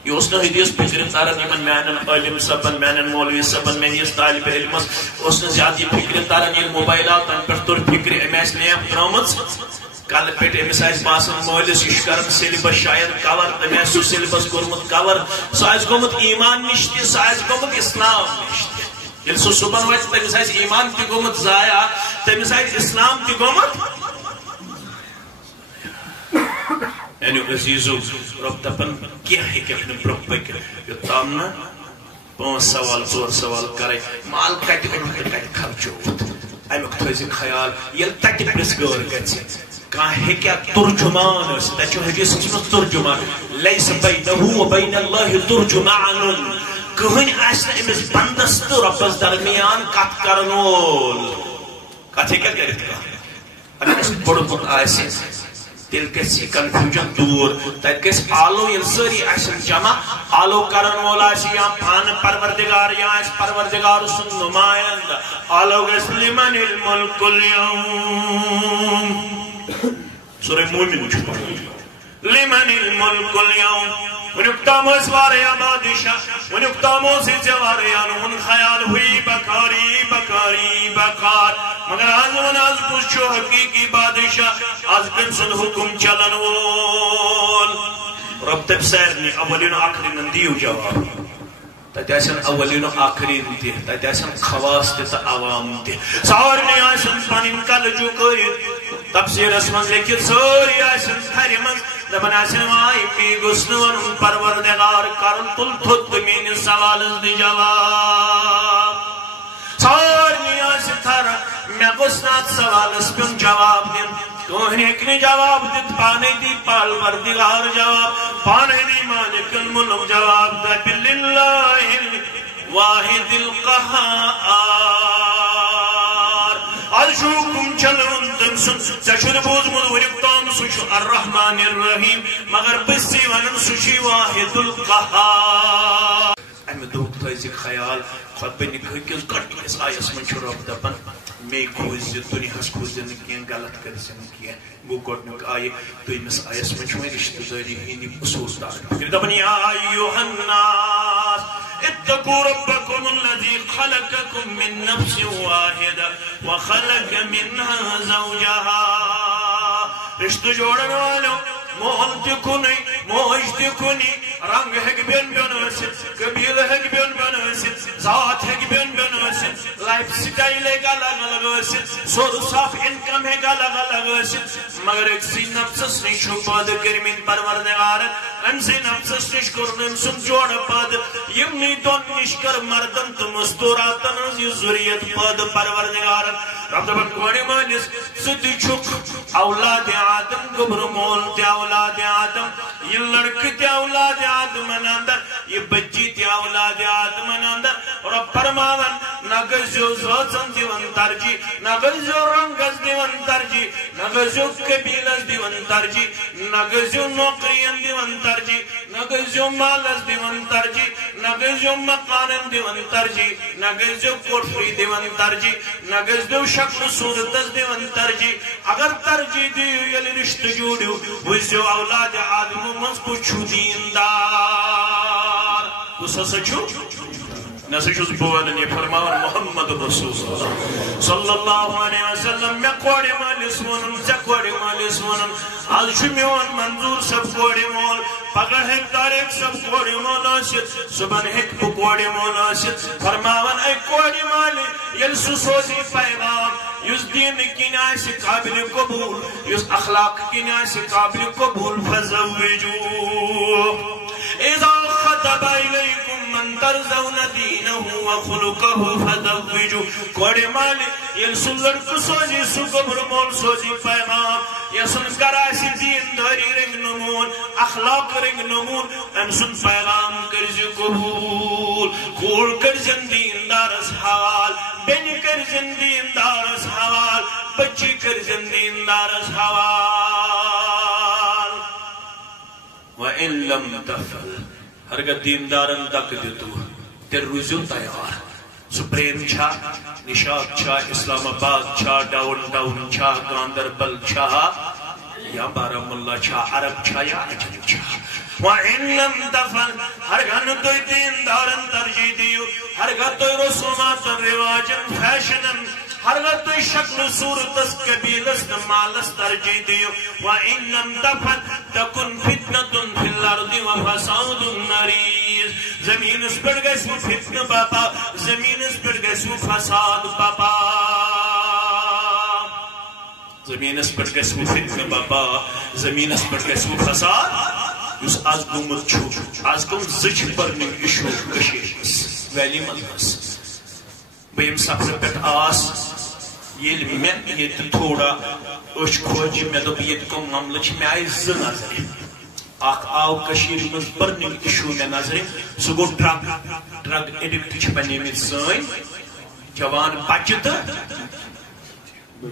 یہ اس نے حدیث فکر تارن یمن مینن علم سبن مینن مولوی سبن میں یہ طالب علم اس نے زیادہ فکر تارن یہ موبائلات ان پر تر فکر امیس نیم ترامت کل پیٹ امس آس باسان مالس یہ کران سیلبس شاید کور تم سہ سیلبس کورمت کور سہ گومت ایمان نش تہ سہ گومت اسلام نش تہ یل سہ صبح وات تمس ایمان تہ گومت ضایع تمس اسلام تہ گومت یعنی عزیزو رب دپن کیا ہیکھ نہ برو پکر یوتام نا 5 سوال 4 سوال کرے مال کت اون تہ کت خرچوت امیک تھوز خیال یل تک پرس غور گژھِ کان ہیکیا ترجمان اس تچو حدیث مس ترجمان لیس بینہ و بین اللہ ترجمان کہن آس امس بندس تو ربس درمیان کت کرن وول کت ہیکیا کرت اگر اس بڑھ آس تیل گژھِ کنفیوجن دور تت گژھِ آلو یل ساری آسن جمع آلو کرن وول آس یا پان پروردگار یا آس پروردگار سن نمائند آلو گژھِ لمن الملک اليوم سورہ مومن چھو لمن الملک اليوم ونکتامو اس واریا بادشاہ ونکتامو سے جواریا نون خیال ہوئی بکاری بکاری بکار مگر آج من آج پوچھو حقیقی بادشاہ آج کن سن حکم چلن وول رب تب سیرنی اولین و آخرین اندیو جواب تاتی آسان اولین و آخرین تی تاتی آسان خواست تا عوام تی سارنی آسان پانین کل جو کرید تفسیر اسمان لیکن سوری آسان تھری من دبن آسان آئی می گسنون پروردگار کرن تل تھت مین سوال دی جواب سارنی آسان تھر میں گسنات سوال اس پن جواب دن تو ایک نے جواب دیت پانے دی پروردگار جواب پانے دی مالک الملک جواب دا باللہ الواحد القہار الشوکم چلون تنسن سشد بوز مدورک تام سشو الرحمن الرحیم مگر بسی ونن سشی واحد القہار امی دوک تھائزی خیال خود بینی کھکیز کٹیس آیس من چھو رب دپن میں کھوزی دنیا ہس کھوزی نکین غلط کرسی نکین گو گوڑنک آئی تو امس آیس من چھوئے رشتہ داری ہینی اصول دار پھر دپن یا ایوہ الناس اتقوا ربكم الذي خلقكم من نفس واحدة وخلق منها زوجها رشتہ جوڑن والو مول تکنی موج تکنی رنگ ہیک بین بینوست قبیل ہیک بین بینوست ذات ہیک بین بینوست لائف سٹائل ایک الگ الگ سورس آف انکم ایک الگ الگ مگر ایک سی نفسس نشو پاد کرمین پروردگار انسی نفسس نش کرنم سن جوڑ پاد یمنی دون نشکر مردن تو مستوراتن از ذریت پاد پروردگار رب دبن کوانی مالس سدی چھک اولاد آدم گبر مول تی اولاد آدم یہ لڑک تی اولاد آدم اندر یہ بچی تی اولاد آدم اندر رب فرماون نگزیو زوزن دیون ترجی نگزیو رنگز دیون ترجی نگزیو قبیلز دیون ترجی نگزیو نوکرین دیون ترجی نگزیو مالز دیون ترجی نگزیو مقانن دیون ترجی نگزیو کوٹفری دیون ترجی نگزیو شکل صورتز دیون ترجی اگر ترجی دیو یلی رشت جوڑیو وزیو اولاد آدم منز کچھو دیندار کسا سچو نسچوز بولن یہ فرماون محمد رسول اللہ صلی اللہ علیہ وسلم میں کوڑی مالیس ونن سے کوڑی مالیس ونن آج شمیون منظور سب کوڑی مول پگہ ہیک تاریک سب کوڑی مول آسد صبح ہیک کوڑی مول آسد فرماون اے کوڑی مالی یل سوزی پیغام یس دین کی ناسی قابل قبول یس اخلاق کی ناسی قابل قبول فزوجو اذا خطب الیکم من ترزون دینه وخلقه فزوجو کوڑی مالی یل سلر کسوزی سکبر مول سوزی پیغام یسن کراسی دین داری رنگ نمون اخلاق رنگ نمون انسن پیغام کرزی قبول کول کرزن دین دارس حوال بین کرزن دین دارس حوال بچی کرزن دین دارس حوال وَإِن لَمْ تَفْعَلْ ہرگت دیندارن تک دیتو تیر روزیو تیار سپریم چھا نشاط چھا اسلام آباد چھا ڈاؤن ٹاؤن چھا گاندربل چھا یا بارم اللہ چھا عرب چھا یا عجم چھا وَإِن لَمْ تَفْعَلْ ہرگن توی دیندارن ترجیح دیو ہرگت توی رسومات رواجن فیشنن ہرگر تو شکل صورتس قبیلس مالس ترجیح دیو وَإِن لَمْ تَفْعَلْ تَكُنْ فِتْنَةٌ فِي الْأَرْضِ وَفَسَادٌ نَرِيرٌ زمین اس پر گئے سو فتنہ باپا زمین اس پر گئے سو فساد باپا زمین اس پر گئے سو فتنہ باپا زمین اس پر گئے سو فساد اس آز گومت چھو آز کم زچ برننگ اشو کشیش ویلی ملکس بہم سفر پیٹ آس یل میں یہ تھوڑا اچھ کھوجی میں دو بیت کو معاملہ چھ میں آئی زن نظر اخ آو کشیر من برننگ ایشو میں نظر سو گو ڈرگ ایڈکٹ چھ بنے میں سائن جوان بچت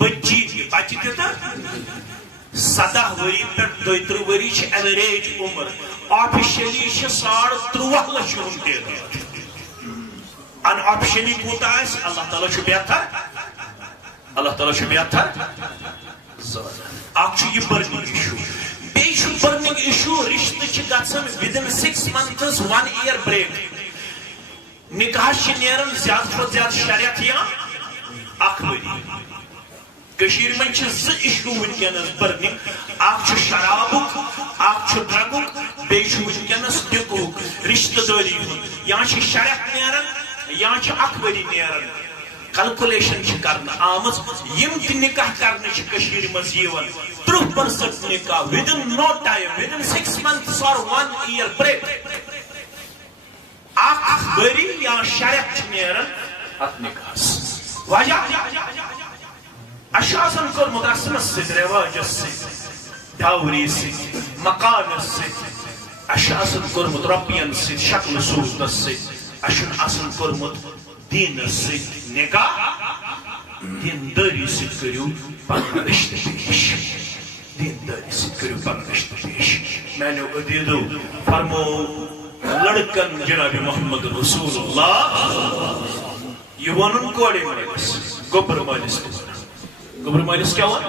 بچی بچت سدہ وری پر دویتر وری چھ ایوریج عمر آفیشیلی چھ 3.5 لچھ تعداد ان آفیشیلی کوتا ہے اللہ تعالیٰ چھ بہتر اللہ تعالیٰ چھ بہتر اخ چھ یہ برننگ ایشو بیشو برننگ ایشو رشتہ چھ گژھان within 6 months 1 year break نکاح چھ نیرن زیادہ کھوتہ زیادہ شریعت یا اخ وری کشیر من چھ ز ایشو ونکینس برننگ اخ چھ شرابک اخ چھ ڈرگک بیشو ونکینس ڈکوک رشتہ داری یا چھ شریعت نیرن یا چھ اخ وری نیرن کلکولیشن چھ کرنا آمز یم تی نکاح کرنے چھ کشیر مز یوان 30% نکاح within no time within 6 months or 1 year break اخ بری یا شریعت چھ نیرن ات نکاحس واجہ اشاسن کر مدرسمس سے رواجس سے داوری سے مقامس سے اشاسن کر مدربین سے شکل صورتس سے اشن اسن کر دین سے نکاح دین داری سے کریو پنگشت پیش دین داری سے کریو پنگشت پیش میں نے عدیدو فرمو لڑکن جناب محمد رسول اللہ یہ ونن کوڑی malls Gabbar malls Gabbar malls کیا ون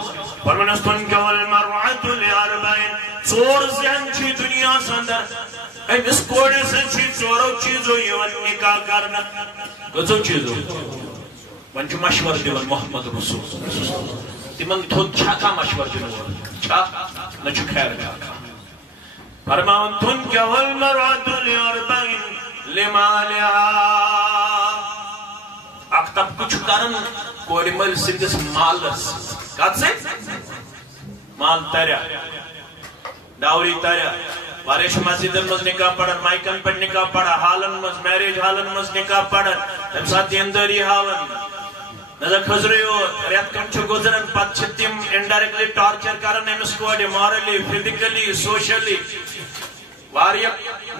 فرمانستن کیا والمرعات لعربائن چور ذہن چی دنیا سندر امس کوڑی سن چی چورو چیزو یون نکاح کرنا گزو چیزو ون چھ مشور دیون محمد رسول تمن تھود چھا مشور دیون چھا نہ چھ خیر کا فرماون تن کیا والمرعات لعربائن لمالها اختب کچھ کرن کوڑی مل سندس مالس کات سے مال تریا ڈاوری تریا واریش مسجدن مز نکاح پڑھن مائکن پر نکاح پڑھا حالن مز میریج حالن مز نکاح پڑھن تم ساتھ اندری ہاون نظر خزری ہو ریت کم چھو گزرن پت چھتیم انڈائریکٹلی ٹارچر کرن امس کوڑی مورلی فزیکلی سوشلی واریا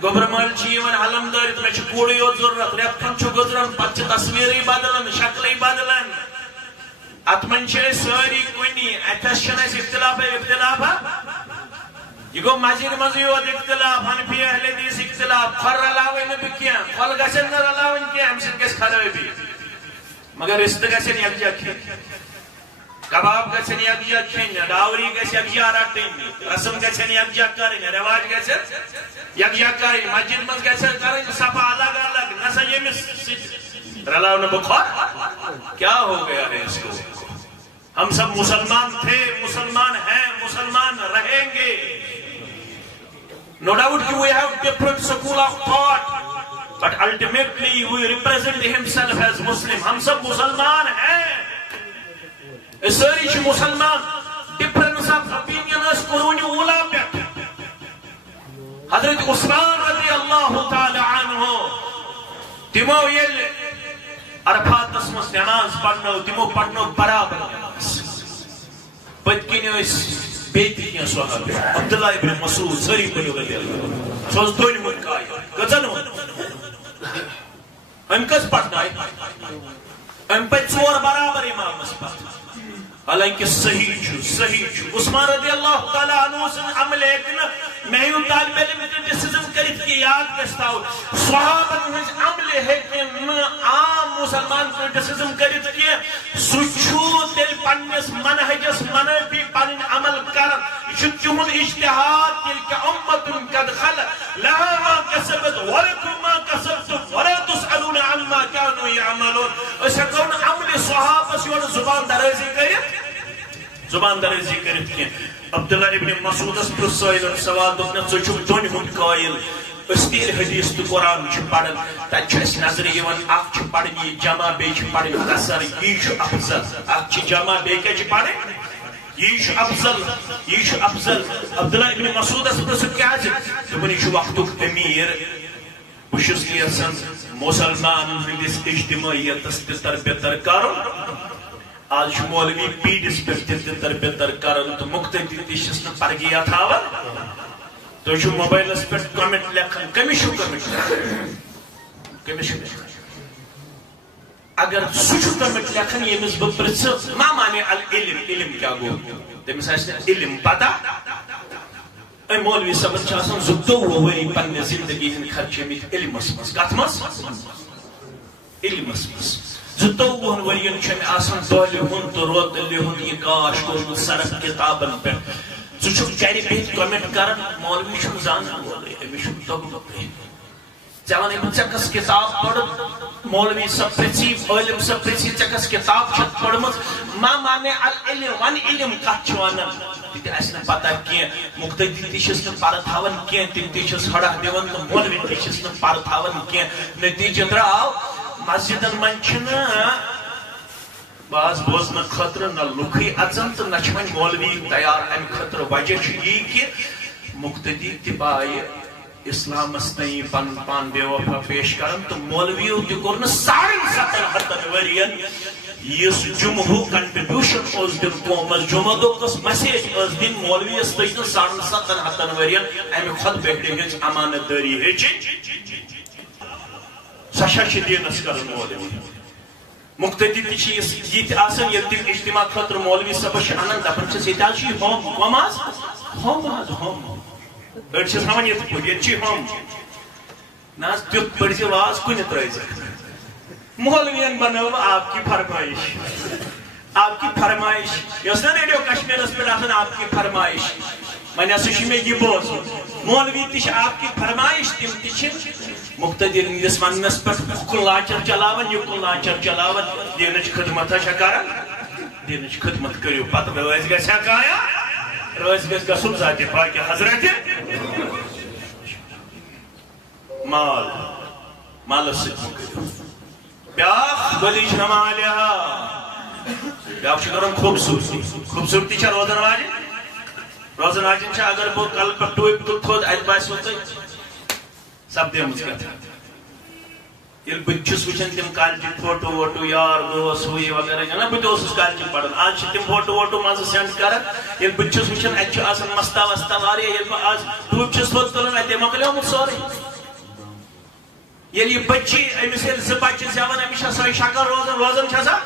گبر مال چیون حلم دارت میں چھ کوڑی ہو ضرورت ریت کم چھو گزرن پت چھ تصویری بدلن شکلی بدلن اتمن چھ ساری کنی اتشن اس اختلاف یہ گو مسجد مزی ہوت اختلاف حنفی اہل حدیث اختلاف خر علاوہ نبی کیا خل گسن نہ علاوہ کیا ہم سے کس خرابی مگر رشتہ گسن یکجا کھین کباب گسن یکجا کھین ڈاوری گسن یکجا رٹین رسم گسن یکجا کریں رواج گسن یکجا کریں مسجد مز گسن کریں صفا الگ الگ نہ سجے رلاو نہ بخار کیا ہو گیا ہے اس کو ہم سب مسلمان تھے مسلمان ہیں مسلمان رہیں گے No doubt we have different school of thought, but ultimately we represent himself as Muslim. ہم سب مسلمان ہیں. ساری چھ مسلمان difference of opinion اس قرون اولا پہ. حضرت عثمان رضی اللہ تعالی عنہ تمو یل عرفات اسمس نماز پڑھنو تمو پڑھنو برابر نماز. پتکنی اس بیتی کیا صحابہ عبداللہ ابن مسعود سری پڑھو رضی اللہ سوز دونی ملکائی گزن ہو ہم کس پڑھنا ہے ہم پہ چور برابر امام اس پڑھنا حالانکہ صحیح چھو عثمان رضی اللہ تعالیٰ عنہ سن عمل ایکنا میں یوں طالب علم ڈسیزن کرت کی یاد کستاؤ صحابہ ہنس عمل ایکنا عام مسلمان کو ڈسیزن کرت کی سچو دل پنس منحجس منفی پن عمل کرن شتیون اجتحاد تلک امت قد خلق لها ما کسبت ولکم ما کسبتم ولا تسألون عما كانوا يعملون اس کون عمل صحابہ سیون زبان درازی کرت کی عبداللہ ابن مسعود اس پر سوال دکھنا ژٕ دونی ہند قائل استیل حدیث تو قرآن پڑھن تس نظر اخ پڑھن یہ جمع بیچ پڑھن قصر یہ افضل اخ جمع بیچ پڑھن یہ افضل یہ افضل عبداللہ ابن مسعود اس پر کیا دپن یہ وقت امیر بہت یژھان مسلمان ہندس اجتماعیتس تر بہتر کرن آج مولوی پیڈس پہ تر بہتر کرن تو مقتدی تس پرگیا تھاون تو یہ موبائلس پہ کمنٹ لکھن کمس کمنٹ اگر سہ کمنٹ لکھن یمس بہ پرژھ ما مانے العلم علم کیا گو تمس علم پتہ مولوی صاحب آسان 22 ؤری پنہ زندگی ہند خرچمت علمس مز کت مز علمس مز 22 ورین آسان دولہ ہند تو روتلہ ہند یہ گاش کورمت سرف کتابن پہ ژٕ گھر بہت کمنٹ کران مولوی زانان وولے امس دگنک ژے ون ژے کس کتاب پڑھ مولوی صاحب پرژھی عالم صاحب پرژھی ژے کس کتاب چھت پڑھمژ ما مانے العلم ون علم کت ونان تہ اس پتہ کی مقتدی تس پر تھاون کی تم تس ہڑا دون تو مولوی تس پر تھاون کی نتیجہ درآو مسجدن من باز بوزن خطر نہ لکھے اچن تو نہ مولوی تیار ام خطر وجہ یہ کہ مقتدی تبائے اسلامس تین پن پان بے وفا پیش کرن تو مولویو تہ کور 7.5 ورین اس جمعہ کنٹریبیوشن اس دن قومس جمعہ دس مسیج اس دن مولویس تھی 7.5 ورین ام خود بہتر گز امانت داری سشا دینس کرن مولوی مقتدی تہ آسان یل تم اجتماع خاطر مولوی صاحب انان دپان یہ ہوم ہوم أڑ ہاں یہ ہوم نا تیت پڑھ واز کن ترز مولوین بنو آپ کی فرمائش یس نا ریڈیو کشمیرس پہ آسان آپ کی فرمائش وی ہسا میں یہ بوز مولوی تہ آپ کی فرمائش تم تہ مقتدی ہندس ونس پہ کن لاچر چلاون یہ کن لاچر چلاون دینچ خدمت کران دینچ خدمت کرو پتہ رز گھا کایا رز گھس گھن ذات پاک حضرت مال مالس ستھ بیاکھ ولی مالیا بیاکھ کران خوبصورتی خوبصورتی روزن واجن اگر بہ کل پہ ٹوپ تو تھود ات باسو تہ سپدم کتھ یل بہس وچان تم کالج فوٹو ووٹو یار دوست ہوئی وغیرہ نا بہت کالج پڑھان آج تم فوٹو ووٹو مز سینڈ کران یل بہس وچان ات مستا وستا واریاہ یل بہ آج ٹوپ چھس تھود تلان ات مکلیومت سورے یل یہ بچی امس یل ز بچہ زیون امس سو شکل روزان چھسا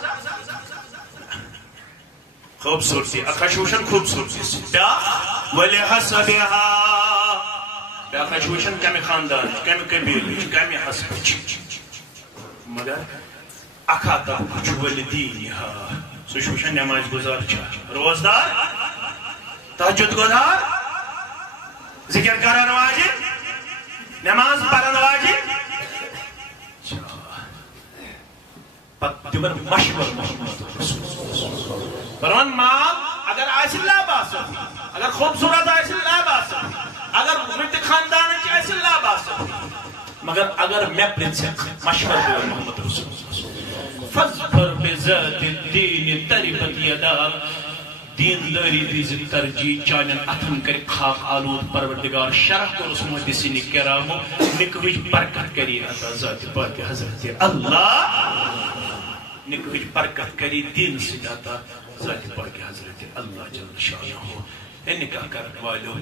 خوبصورتی اکھش وچان خوبصورتی بیاکھ ولی حسبها بیاکھ وچان کمہ خاندان کمہ قبیلہ کمہ حسب مگر اکھا تک ولدینہا سہ وچان نماز گزار روزدار تہجد گزار ذکر کرن واجب نماز پڑھن واجب پتہ تمن مشور محمد فرمان مال اگر آس لا باس اگر خوبصورت آس لا باس اگر ملت خاندان آس لا باس مگر اگر میں پرنسپ مشور دور محمد رسول اللہ فاظفر بذات الدین تربت یداک دین داری دیز ترجیح چانن اتن کر خاک آلود پروردگار شرح کو رسول محدثین کرامو نکوش برکت کری عطا ذات پاک حضرت اللہ نکوش برکت کری دین سجاتا ذات پاک حضرت اللہ جل شانہ ہو نکاح کرن والو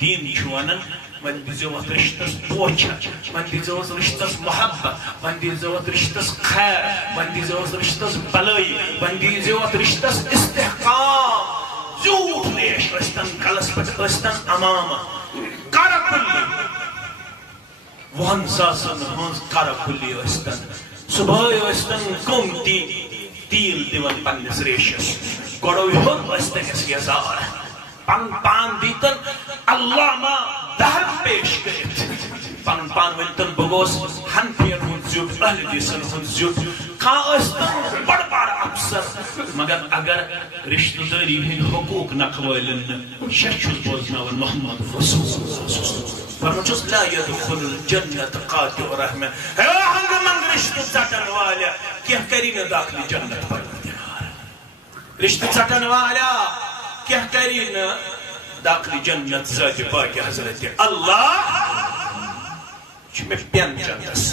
دین چھوانن من دیزوت رشتس پوچھا من دیزوت رشتس محبت من دیزوت رشتس خیر من دیزوت رشتس بلائی من دیزوت رشتس استحقام زیوت لیش استن کلس پت استن امام کارکلی وہن ساسن ہنس کارکلی استن صبح استن کمتی تیل دیون پنس ریشس گوڑو ہر استن اس یزار پان دیتن اللہ ما دہر پیش کرت پان ونتن بگوس ہن پین ہن زیوت اہل دیسن ہن زیوت کھا استن بڑ بار افسر مگر اگر رشتہ داری ہند حقوق نقوالن شش بوزناون محمد رسول اللہ فرمچس لا يدخل الجنت قاطع رحمہ ہے ہنگ منگ رشتہ ژٹن والا کیا کری نہ داخل جنت پروردگار رشتہ ژٹن والا کیا کری نہ داخل جنت ذات پاک حضرت اللہ میں پین جنتس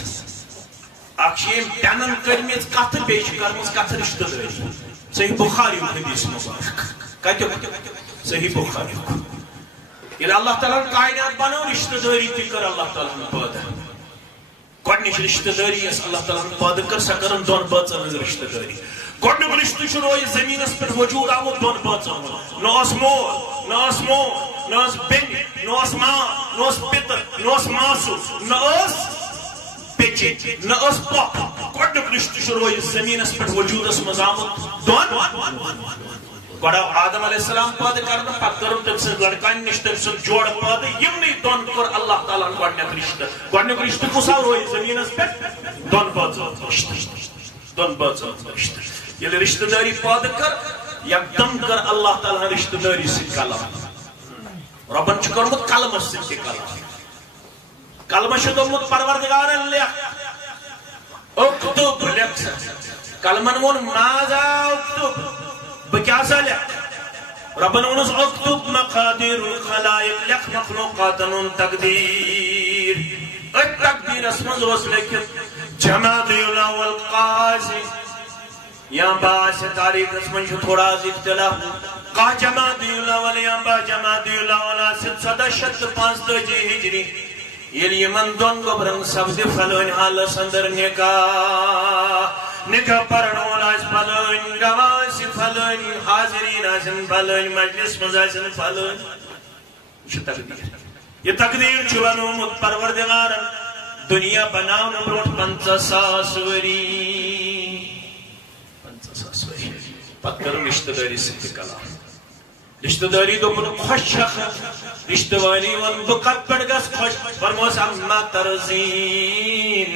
اکشیم پینن کرمیز کت بیش کرمز کت رشتہ داری صحیح بخاری حدیث مبارک کتو صحیح بخاری یل اللہ تعالیٰ کائنات بنو رشتہ داری تی کر اللہ تعالیٰ پادہ گۄڈنِچ رشتہ داری یس اللہ تعالیٰ پادہ کر سا کرن دون بٲژن ہٕنٛز رشتہ داری گۄڈنیُک رشتہ چھُ روزِ زٔمیٖنس پٮ۪ٹھ وجوٗد آمُت دون بٲژن ہُنٛد نہ اوس مول نہ اوس موج نہ اوس بیٚنہِ نہ اوس ماں نہ اوس پِتر نہ اوس ماسُو نہ اوس پیچے نہ اوس پۄپھ گۄڈنیُک رشتہ چھُ روزِ زٔمیٖنس پٮ۪ٹھ وجوٗدس منٛز آمُت دون گۄڈٕ آو آدم علیہ السلام پٲدٕ کرنہٕ پتہٕ کٔرٕن تٔمۍ سٕنٛز لڑکانہِ نِش تٔمۍ سُنٛد جوڑٕ پٲدٕ یِمنٕے دۄن کوٚر اللہ تعالیٰ ہن گۄڈنیُک رشتہٕ گۄڈنیُک رشتہٕ کُس آو روزِ زٔمیٖنس پٮ۪ٹھ دۄن بٲژن رشتہٕ دۄن بٲژن رشتہٕ ییٚلہِ رشتہٕ دٲری پٲدٕ کٔر یکدم کٔر اللہ تعالیٰ ہن رشتہٕ دٲری سۭتۍ کلام رۄبن چھُ کوٚرمُت قلمس سۭتۍ تہِ کلام کلمس چھُ دوٚپمُت پروردگارن لیکھ اکتب لیکھ سا کلمن ووٚن ماذا اکتب بہٕ کیٛاہ سا لیکھ ربن ووٚنُس اکتب مقادیر الخلائق لیکھ مخلوقاتن ہُنٛد تقدیٖر أتھۍ تقدیٖرس منٛز اوس لیکھِتھ جمادی الاول قاضی یا باعث تاریخس منٛز چھُ تھوڑا از اختلاف کاہ جمادی الاول یا با جمادی الاول آسہِ 1735 ہجری ییٚلہِ یِمن دۄن گوٚبرن سپدِ فلٲنۍ حالس انٛدر نکاح پرن وول آسہِ فلٲنۍ گواہ آسہِ فلٲنۍ حاضریٖن آسن فلٲنۍ مجلس منٛز آسن فلٲنۍ یہِ چھُ تقدیٖر یہِ تقدیٖر چھُ بنوومُت پروردگارن دُنیا بناونہٕ برونٛٹھ 50 ساس ؤری پتہٕ کٔرٕن رشتہٕ دٲری سۭتۍ تہِ کلام رشتہ داری دوٚپُن خۄش چھکھ رشتہٕ وٲلی ووٚن بہٕ کتھ پٮ۪ٹھ گژھٕ خۄش فرموس اما ترزیٖن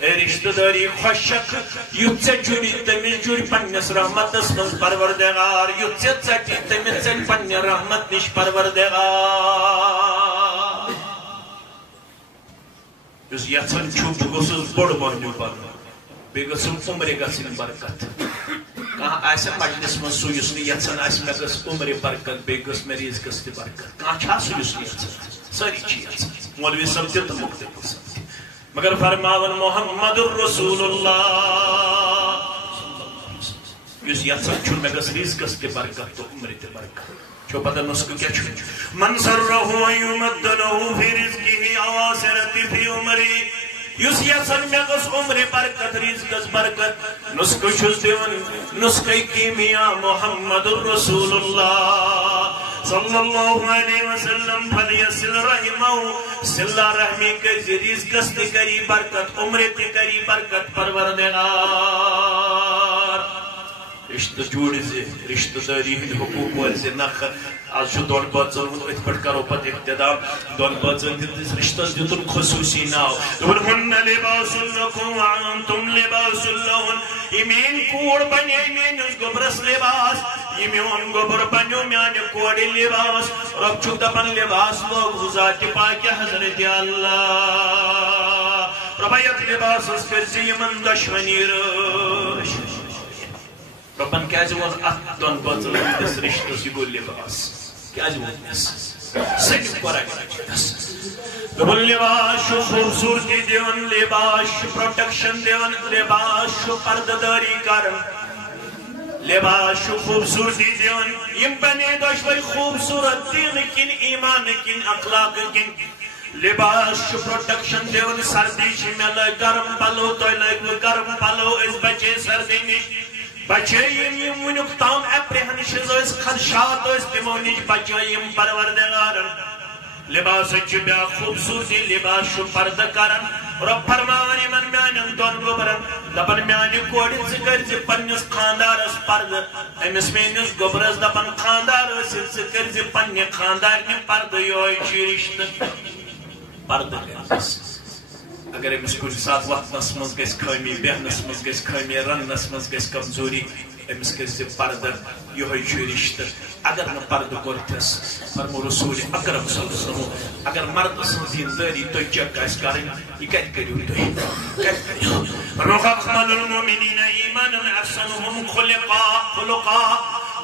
اے رشتہٕ داری خۄش چھکھ یُتھ ژےٚ جُڑِ تٔمِس جُڑِ پننِس رحمتس منٛز پروردگار یُتھ ژےٚ ژٹہِ تٔمِس ژٹہِ پننہِ رحمت نِش پروردگار یُس یژھان چھُ بہٕ گوٚژھُس بوٚڑ بنُن پنُن بیٚیہِ گٔژھٕم عُمرِ گژھٕنۍ برکت کانٛہہ آسہِ مجلس منٛز سُہ یُس نہٕ یژھان آسہِ مےٚ گٔژھ عُمرِ برکت بیٚیہِ گٔژھ مےٚ رِزقس تہِ برکت کانٛہہ چھا سُہ یُس نہٕ یژھان سٲری چھِ یژھان مولوی صٲب تہِ تہٕ مُختلف صٲب تہِ مگر فرماون محمد الرسول اللہ یُس یژھان چھُ مےٚ گٔژھ رِزقس تہِ برکت تہٕ عُمرِ تہِ برکت چھو پتہ نسخہٕ کیٛاہ چھُ من سرہُ ان یُمد لہُ فی رزقہ او آخرتہ فی عمرہ یُس یژھان مےٚ گٔژھ عُمرِ برکت رزقس برکت نسخہٕ چھُس دِوان نسخے کیمیا محمد الرسول اللہ صلی اللہ علیہ وسلم فلیصل رحمہ صلہ رحمی کٔرزِ رزقس تہِ کری برکت عمرِ تہِ کری برکت پروردگار رشتہ جوڑ زِ رشتہ داری ہٕنٛدۍ حقوٗق وٲلۍ زِ نکھٕ آز چھُ دۄن بٲژن ہُنٛد أتھۍ پٮ۪ٹھ کرو پتہٕ اقتدام دۄن بٲژن دِتِس رشتس دِتُن خصوٗصی ناو دوٚپُن ہُنَّ لِباسٌ لَكُمْ وَأَنتُمْ لِباسٌ لَهُنَّ یہِ میٛٲنۍ کوٗر بنے میٛٲنِس گوٚبرس لِباس یہِ میون گوٚبُر بنیو میٛانہِ کورِ لِباس رۄب چھُکھ دپان لِباس لوگہُ ذاتِ پاکہِ حضرتِ اللہ رۄبا یتھ لِباسس کٔرزِ یِمن دۄشوٕنی رٲچھ رۄبن کیٛازِ ووٚن اتھ دۄن بٲژن ہٕنٛدِس رشتس یہِ گوٚو لِباس کیٛازِ ووٚننس صرف قرآنس دوٚپُن لِباس چھُ خوٗبصوٗرتی دِوان لِباس چھُ پروٹیکشن دِوان لِباس چھُ پردٕ دٲری کران لِباس چھُ خوٗبصوٗرتی دِوان یِم بنے دۄشوے خوٗبصوٗرت دیٖنہٕ کِنۍ ایٖمانہٕ کِنۍ اخلاقہٕ کِنۍ لِباس چھُ پروٹیکشن دِوان سردی چھِ مےٚ لٲگۍ گرم پلو تۄہہِ لٲگوٕ گرم پلو أسۍ بچے سردی نِش بچے یِم وُنیُک تام ایپریہنشز ٲسۍ خدشات ٲسۍ تِمو نِش بچے یِم پروردگارن لِباسٕچ چھِ بیٛاکھ خوٗبصوٗرتی لِباس چھُ پردٕ کران رۄب فرماوان یِمن میٛانٮ۪ن دۄن گوٚبرن دپان میٛانہِ کورِ ژٕ کٔرزِ پننِس خاندارس پردٕ أمِس میٛٲنِس گوٚبرس دپان خاندار ٲسِتھ ژٕ کٔرزِ پننہِ خاندارنہِ پردٕ یہوے چھُ رشتہٕ پردٕ کٔرزِس اگر أمِس کُنہِ ساتہٕ وتھنس منٛز گژھِ خٲمی بیہنس منٛز گژھِ خٲمی رننس منٛز گژھِ کمزوری امس کرزِ پردٕ یہوے چھُ رشتہٕ اگر نہٕ پردٕ کوٚرتھس فرمو رسول اکرم صلی اللہ علیہ وسلم اگر مرد سٕنٛز دیندٲری تُہۍ چیک آسہِ کَرٕنۍ یہِ کتہِ کٔرِو تُہۍ کتہِ کٔرِو فرمو اکمل المؤمنین ایمانا احسنهم خلقا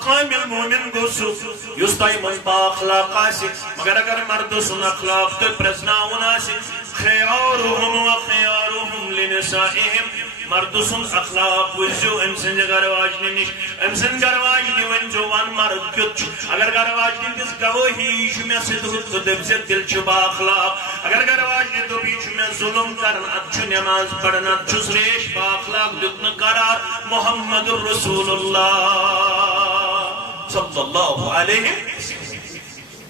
کامل مومن گوٚو سُہ یُس تۄہہِ منٛز با اخلاق آسہِ مگر اگر مرد سُنٛد اخلاق تۄہہِ پرٛزناوُن آسہِ خیارهم وخیارهم لنسائهم مرد سُنٛد اخلاق وٕچھزیو أمۍ سٕنٛزِ گرواجنہِ نِش أمۍ سٕنٛدِ گرواجنہِ ؤنۍزیو وَن مرد کیُتھ چھُ اگر گرواجنہِ دِژ گوٲہی یہِ چھُ مےٚ سۭتۍ رُت تہٕ دٔپۍ زِ تیٚلہِ چھُ با اخلاق اگر گرواجنہِ دوٚپ یہِ چھُ مےٚ ظُلم کران اَدٕ چھُ نٮ۪ماز پران اَدٕ چھُس ریش با اخلاق دیُت نہٕ قرار محمد رسول اللہ صلی اللہ علیہ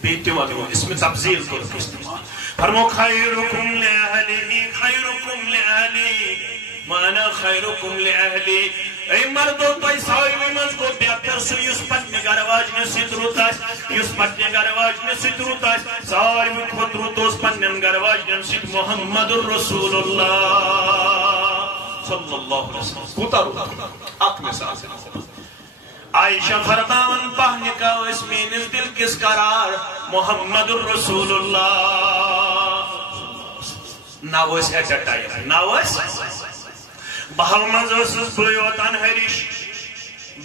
بیٚیہِ تہِ وَنو اسمِ تفضیٖل کوٚرُکھ استعمال فرمو خیرکم لأہلی خیرکم لأہلی مانا خیرکم لأہلی اے مردو تۄہہِ ساروٕے منٛز گوٚو بہتر سُہ یُس پننہِ گرواجنہِ سۭتۍ رُت آسہِ یُس پننہِ گرواجنہِ سۭتۍ رُت آسہِ ساروٕے کھۄتہٕ رُت اوس پننٮ۪ن گرواجنٮ۪ن سۭتۍ محمد رسول اللہ صلی اللہ علیہ وسلم کوٗتاہ رُت اکھ مثال عائشہ فرماون پہ نکاح ٲسۍ میٲنِس دل کِس قرار محمد رسول اللہ ناو ٲسۍ ایٹ اے ٹایم ناو ٲسۍ بہل منٛز ٲسٕس بہٕ یوت انہرِش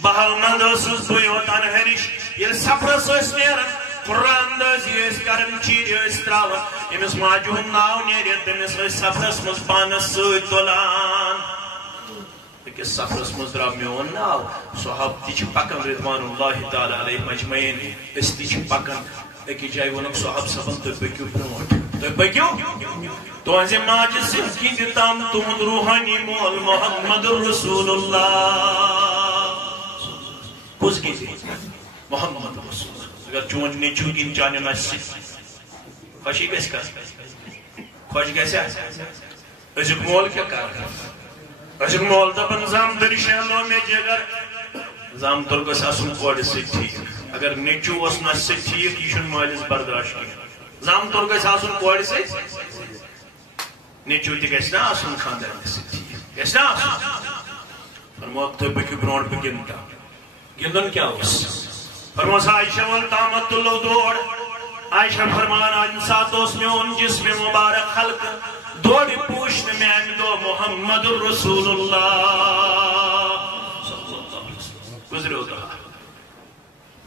بہل منٛز ٲسٕس بہٕ یوت انہرِش ییٚلہِ سفرس ٲسۍ نیران قرآن اندٲزی ٲسۍ کران چیٖرِ ٲسۍ تراوان أمِس ماجہِ ہُنٛد ناو نیرِ تٔمِس ٲسۍ سفرس منٛز پانس سۭتۍ تُلان أکِس سفرس منٛز درٛاو میون ناو صحابہٕ تہِ چھِ پکان رضوان اللہ تعالیٰ علیہم اجمعین أسۍ تہِ چھِ پکان أکِس جایہِ ووٚنُکھ صحابہٕ صٲبن تُہۍ پٔکِو برٛونٛٹھ تُہۍ پٔکِو تُہنٛزِ ماجہِ سٕنٛدِ کِنۍ تام تُہُنٛد روحانی مول محمد رسول اللہ کُس گِنٛدِ محمد رسول اللہ اگر چون نیٚچوٗ گِنٛدِ چانٮ۪ن اَسہِ سۭتۍ خوشی گژھِ کَتھ خۄش گژھِ أزیُک مول کیٛاہ کران أزیُک مول دپان زامتٕرۍ شہلو مےٚ جگر زامتُر گژھِ آسُن کورِ سۭتۍ ٹھیٖک اگر نیٚچوٗ اوس نہٕ اَسہِ سۭتۍ ٹھیٖک یہِ چھُنہٕ مٲلِس برداش کینٛہہ زامتُر گژھِ آسُن کورِ سۭتۍ نیٚچوٗ تہِ گژھِ نا آسُن خانٛدارنہِ سۭتۍ ٹھیٖک گژھِ نا آسُن فرمو تُہۍ پٔکِو برٛونٛٹھ بہٕ گِنٛدٕ گِنٛدُن کیٛاہ اوس فرموس عائشہ وول تامتھ تُلو دور عائشہ فرمان اَمہِ ساتہٕ اوس میون جسمِ مُبارک حلقہٕ دورِ پوٗشنہٕ مےٚ اَمہِ دۄہ محمد رسول اللہ گُزریو دۄہ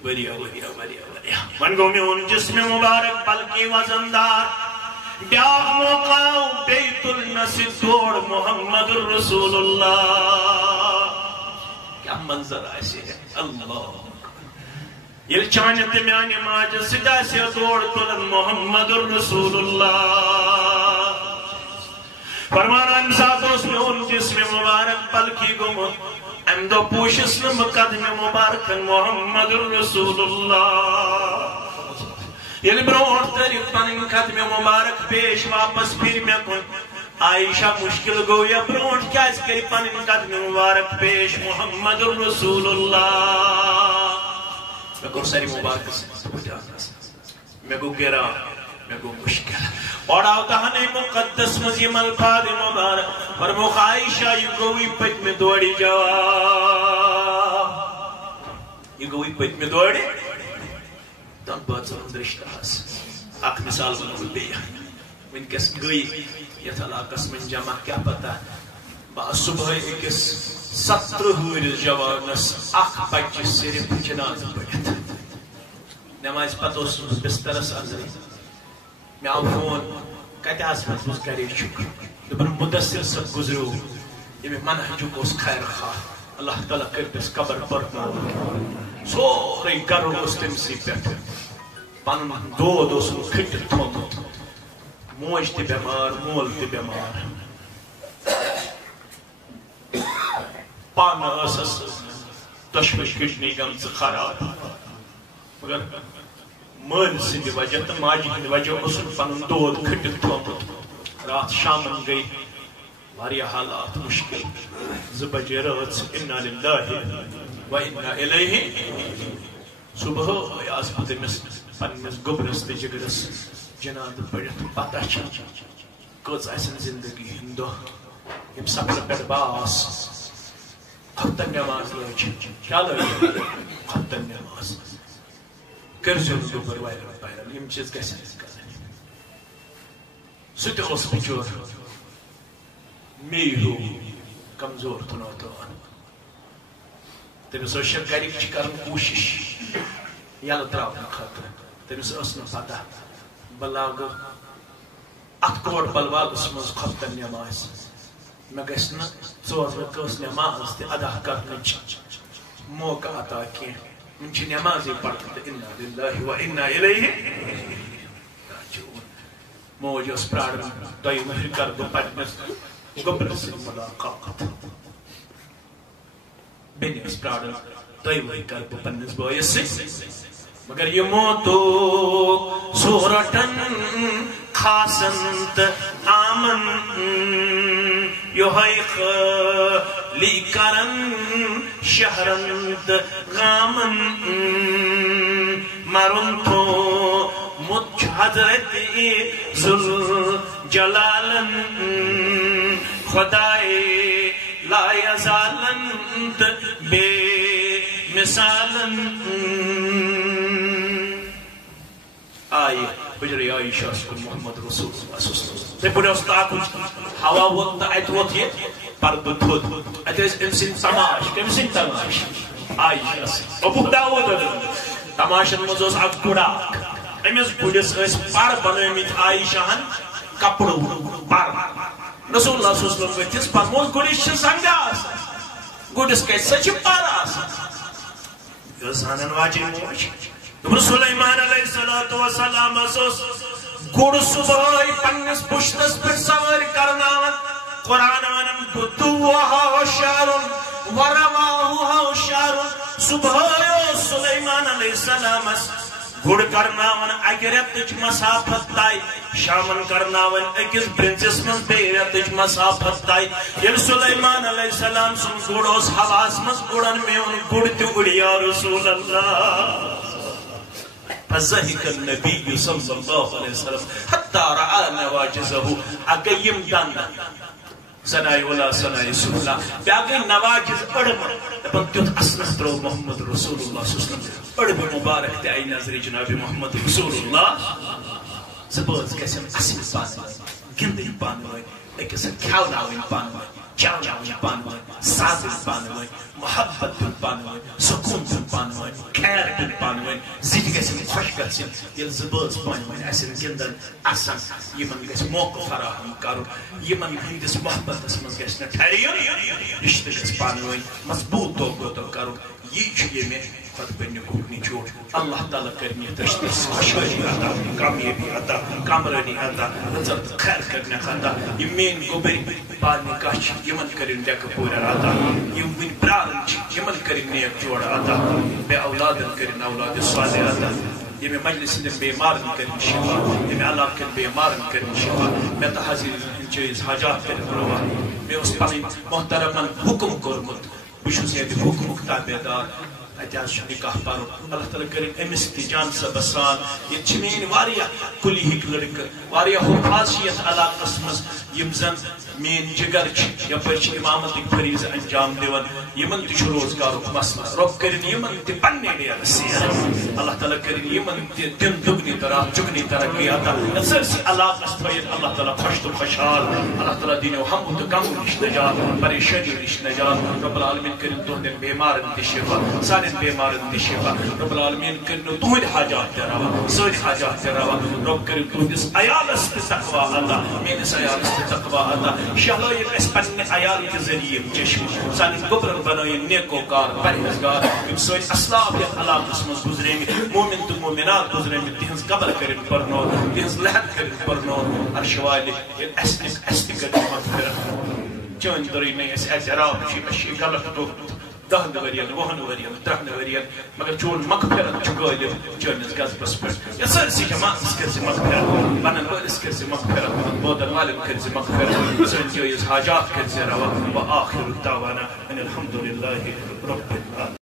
واریاہ واریاہ واریاہ واریاہ وۄنۍ گوٚو میون جسمِ مُبارک بلکہِ وزندار بیٛاکھ موقع آو بیٚیہِ تُلنس دور محمد رسول اللہ کیٛاہ منظر آسہِ اللہ ییٚلہِ چانہِ تہٕ میانہِ ماجہِ سۭتۍ آسہِ دور تُلان محمد رسول اللہ فرمان اَمہِ ساتہٕ اوس میون جسمِ مُبارک پلکی گوٚمُت اَمہِ دۄہ پوٗشِس نہٕ بہٕ قدمہِ مُبارکن محمد رسول اللہ ییٚلہِ برٛونٛٹھ تٔرِتھ پنٕنۍ قدمہِ مُبارک پیش واپس پھِرِ مےٚ کُن عائشہ مشکل گوٚو یا برٛونٛٹھ کیٛازِ کٔرِ پنٕنۍ قدمہِ مُبارک پیش محمد رسول اللہ مےٚ کوٚر سارِ مُبارکس مےٚ گوٚو گِران مےٚ گوٚو مشکل اور آو دہنَے مُقدس منٛز یِم الفاظِ مُبارک فرموکھ عائشہ یہِ گوٚوٕے پٔتمہِ دورِ جواب یہِ گوٚوٕے پٔتمہِ دورِ تَتھ بٲژن ہُنٛد رِشتہٕ آسہِ اکھ مِثال وَنہٕ بہٕ بیٚیہِ وٕنکٮ۪س گٔے یتھ علاقس منٛز جمع کیٛاہ پتہ بہٕ آس صُبحٲے أکِس 70 وُہرِس جوانس اکھ بچہِ صرف جنازٕ پٔرِتھ نٮ۪مازِ پتہٕ اوسُس بہٕ بسترس انٛدرٕے مےٚ آو فون کتہِ آس مےٚ دوٚپُس گرے چھُ دوٚپُن مُدثر صٲب گُزریو ییٚمہِ منہجُک اوس خیر خواہ اللہ تعالیٰ کٔرۍتس قبر پرناوُن سورُے گرٕ اوس تٔمسٕے پٮ۪ٹھ پنُن دود اوسُن کھٔٹِتھ تھوٚمُت موج تہِ بٮ۪مار مول تہِ بٮ۪مار پانہٕ ٲسٕس دۄشوٕے کِڈنی گٔمژٕ خراب مگر مٲلۍ سٕنٛدِ وجہ تہٕ ماجہِ ہٕنٛدِ وجہ اوسُن پنُن دود کھٔٹِتھ تھوٚمُت راتھ شامن گٔے واریاہ حالات مُشکل 2 بجے رٲژ اِنا لِلّٰہِ و اِنا اِلَیْہِ صُبحٲے آس بہٕ تٔمِس پننِس گوٚبرِس تہٕ جِگرس جنازٕ پٔرِتھ پتہ چھِ کٔژ آسن زندگی ہٕنٛدۍ دۄہ ییٚمہِ سفرٕ پٮ۪ٹھ بہٕ آس خفتن نماز لوچ کیا لوچ خفتن نماز کرزو دوبر وائرل پائرل یم چیز گژھِ نہٕ کرٕنۍ سُہ تہِ اوس بِچور مے ہیوٗ کمزور تہٕ ناتوان تٔمِس ٲس شےٚ گرِکۍ چھِ کران کوٗشِش یلہٕ تراونہٕ خٲطرٕ تٔمِس ٲس نہٕ پتہ بہٕ لاگہٕ اتھ کوٹ بلوالس منٛز خفتن نماز مےٚ گژھِ نہٕ ژور رکٲژ نماز تہِ ادا کرنٕچ موقعہٕ عطا کینٛہہ وۄنۍ چھِ نمازے پران تہٕ انا للہ و انا الیہ راجعون موج ٲس پراران دۄیہِ وٕہٕرۍ کرٕ بہٕ پننِس گوٚبرس سۭتۍ ملاقات بیٚنہِ ٲس پراران دۄیہِ وٕہٕرۍ کرٕ بہٕ پننِس بٲیِس سۭتۍ مگر یِمو تو صورتن خاصن تہٕ آمن یہوے خٲلی کرن شہرن تہٕ غامن مرن تھومُت چھُ حضرت ذوالجلالن خدائے لا یزالن تہٕ بے مثالن آئے حجر عائشہ کن محمد رسول اللہ صلی اللہ علیہ وسلم تے بڑے استاکن ہوا ووت تا ایت ووت یہ پردہ تھود ایت اس امسن تماش کمسن تماش عائشہ ابو داود تماشن مز اس اک گڑاک امس گڑس اس پر بنٲمِتۍ عائشہن کپڑو پر رسول اللہ صلی اللہ علیہ وسلم ؤتھِس فرموس گڑس چھ زنگہ آسان گڑس کیسے چھ پر آسان زانن واجن موج سلیمان علیہ السلام گڑ صبح پنس پشتس پہ سوار کرناون قرآن ونن گدوہا شارن ورواہا شارن صبح سلیمان علیہ السلام گڑ کرناون اکہ ریتچ مسافت تائی شامن کرناون اکس برنچس من بے ریتچ مسافت تائی یل سلیمان علیہ السلام سن گڑ اس حواس مز گڑن میں ان گڑ تی اڑیا رسول اللہ فضحك النبي صلى الله عليه وسلم حتى رأى نواجزه أقيم دانا سنائي ولا سنائي سفلا بأقيم نواجز أرم لبن تيوت أسنح درو محمد رسول الله صلى الله عليه وسلم أرم مبارك تأي نظر جناب محمد رسول الله زبوز كسم أسم بانوي گندن بانوي اكسن كاوناوين بانوي چاوناوين بانوي سازن بانوي محبت بانوي سکون بانوي خیر بانوي زيد گسن خوش گسن يل زبوز بانوي اسن گندن اسن يمن گس موقع فراهم کرو يمن هندس محبت اسمن گسن ٹھہريون رشتہ گس بانوي مضبوط تو کرو یہ میں پت بنی کوکنی چوٹ اللہ تعالیٰ کرنی تشتیس خوشحالی عطا کامیابی عطا کامرانی عطا رزق خیر کرنے عطا یہ مین گوبری پالنی کاچ یمن کرن لیک پورا عطا یہ من برارن چھ یمن کرن نیک جوڑ عطا بے اولادن کرن اولاد صالح عطا یہ میں مجلس دن بیمارن کرن شفا یہ میں علاقن بیمارن کرن شفا میں تا حضیر چیز حاجات کرن روا میں اس پانی محترمن حکم کرمت بشوز یہ حکم اکتابے دار اتیاز شو نکاح پارو اللہ تعالیٰ کریں امس تی جان سبسان یہ چمین واریا کلی ہک لڑک واریا حفاظیت علاقس مز یم زن مین جگر چھ یا پر چھ امامت ایک فریض انجام دیون یمن تی چھ روزگارو مسئلہ رب کریں یمن تی پننے لیا رسیح اللہ تعالیٰ کریں یمن تی دن دگنی طرح چگنی طرح کی آتا سرسی علاقس تھوید اللہ تعالیٰ خوشت و خوشحال اللہ تعالیٰ دین و حمد و کم نش نجات پریشانی نش نجات رب العالمین کریں تو دن بیمار انتی شفا سارن بیمار انتی شفا رب العالمین کریں تو حاجات تراوا ساری حاجات تراوا رب کریں تو دس ایالس تی تقوی اللہ مینس ایالس تی تقوی اللہ شہلائن اس پننے عیال کے ذریعے چشم سانی گبرن بنائیں نیکو کار پرہزگار ام سوئی اسلافیت علاقس مز گزریں گے مومن تو مومنات گزریں گے تہنز قبر کرن پرنور تہنز لحد کرن پرنور ارشوالی اس کرن مغفرت چون دری نہیں اس اعتراف چی اشی غلط دو دہن ورین وہن ورین درہن ورین مگر چون مغفرت چگولی چونس گزبس پر یا سرسی جماعت اس کرسی مغفرت بنن ورس کرسی مغفرت بودن والم کرسی مغفرت سن جویز حاجات کرسی روا و آخر الدعوانا ان الحمدللہ رب العالمين.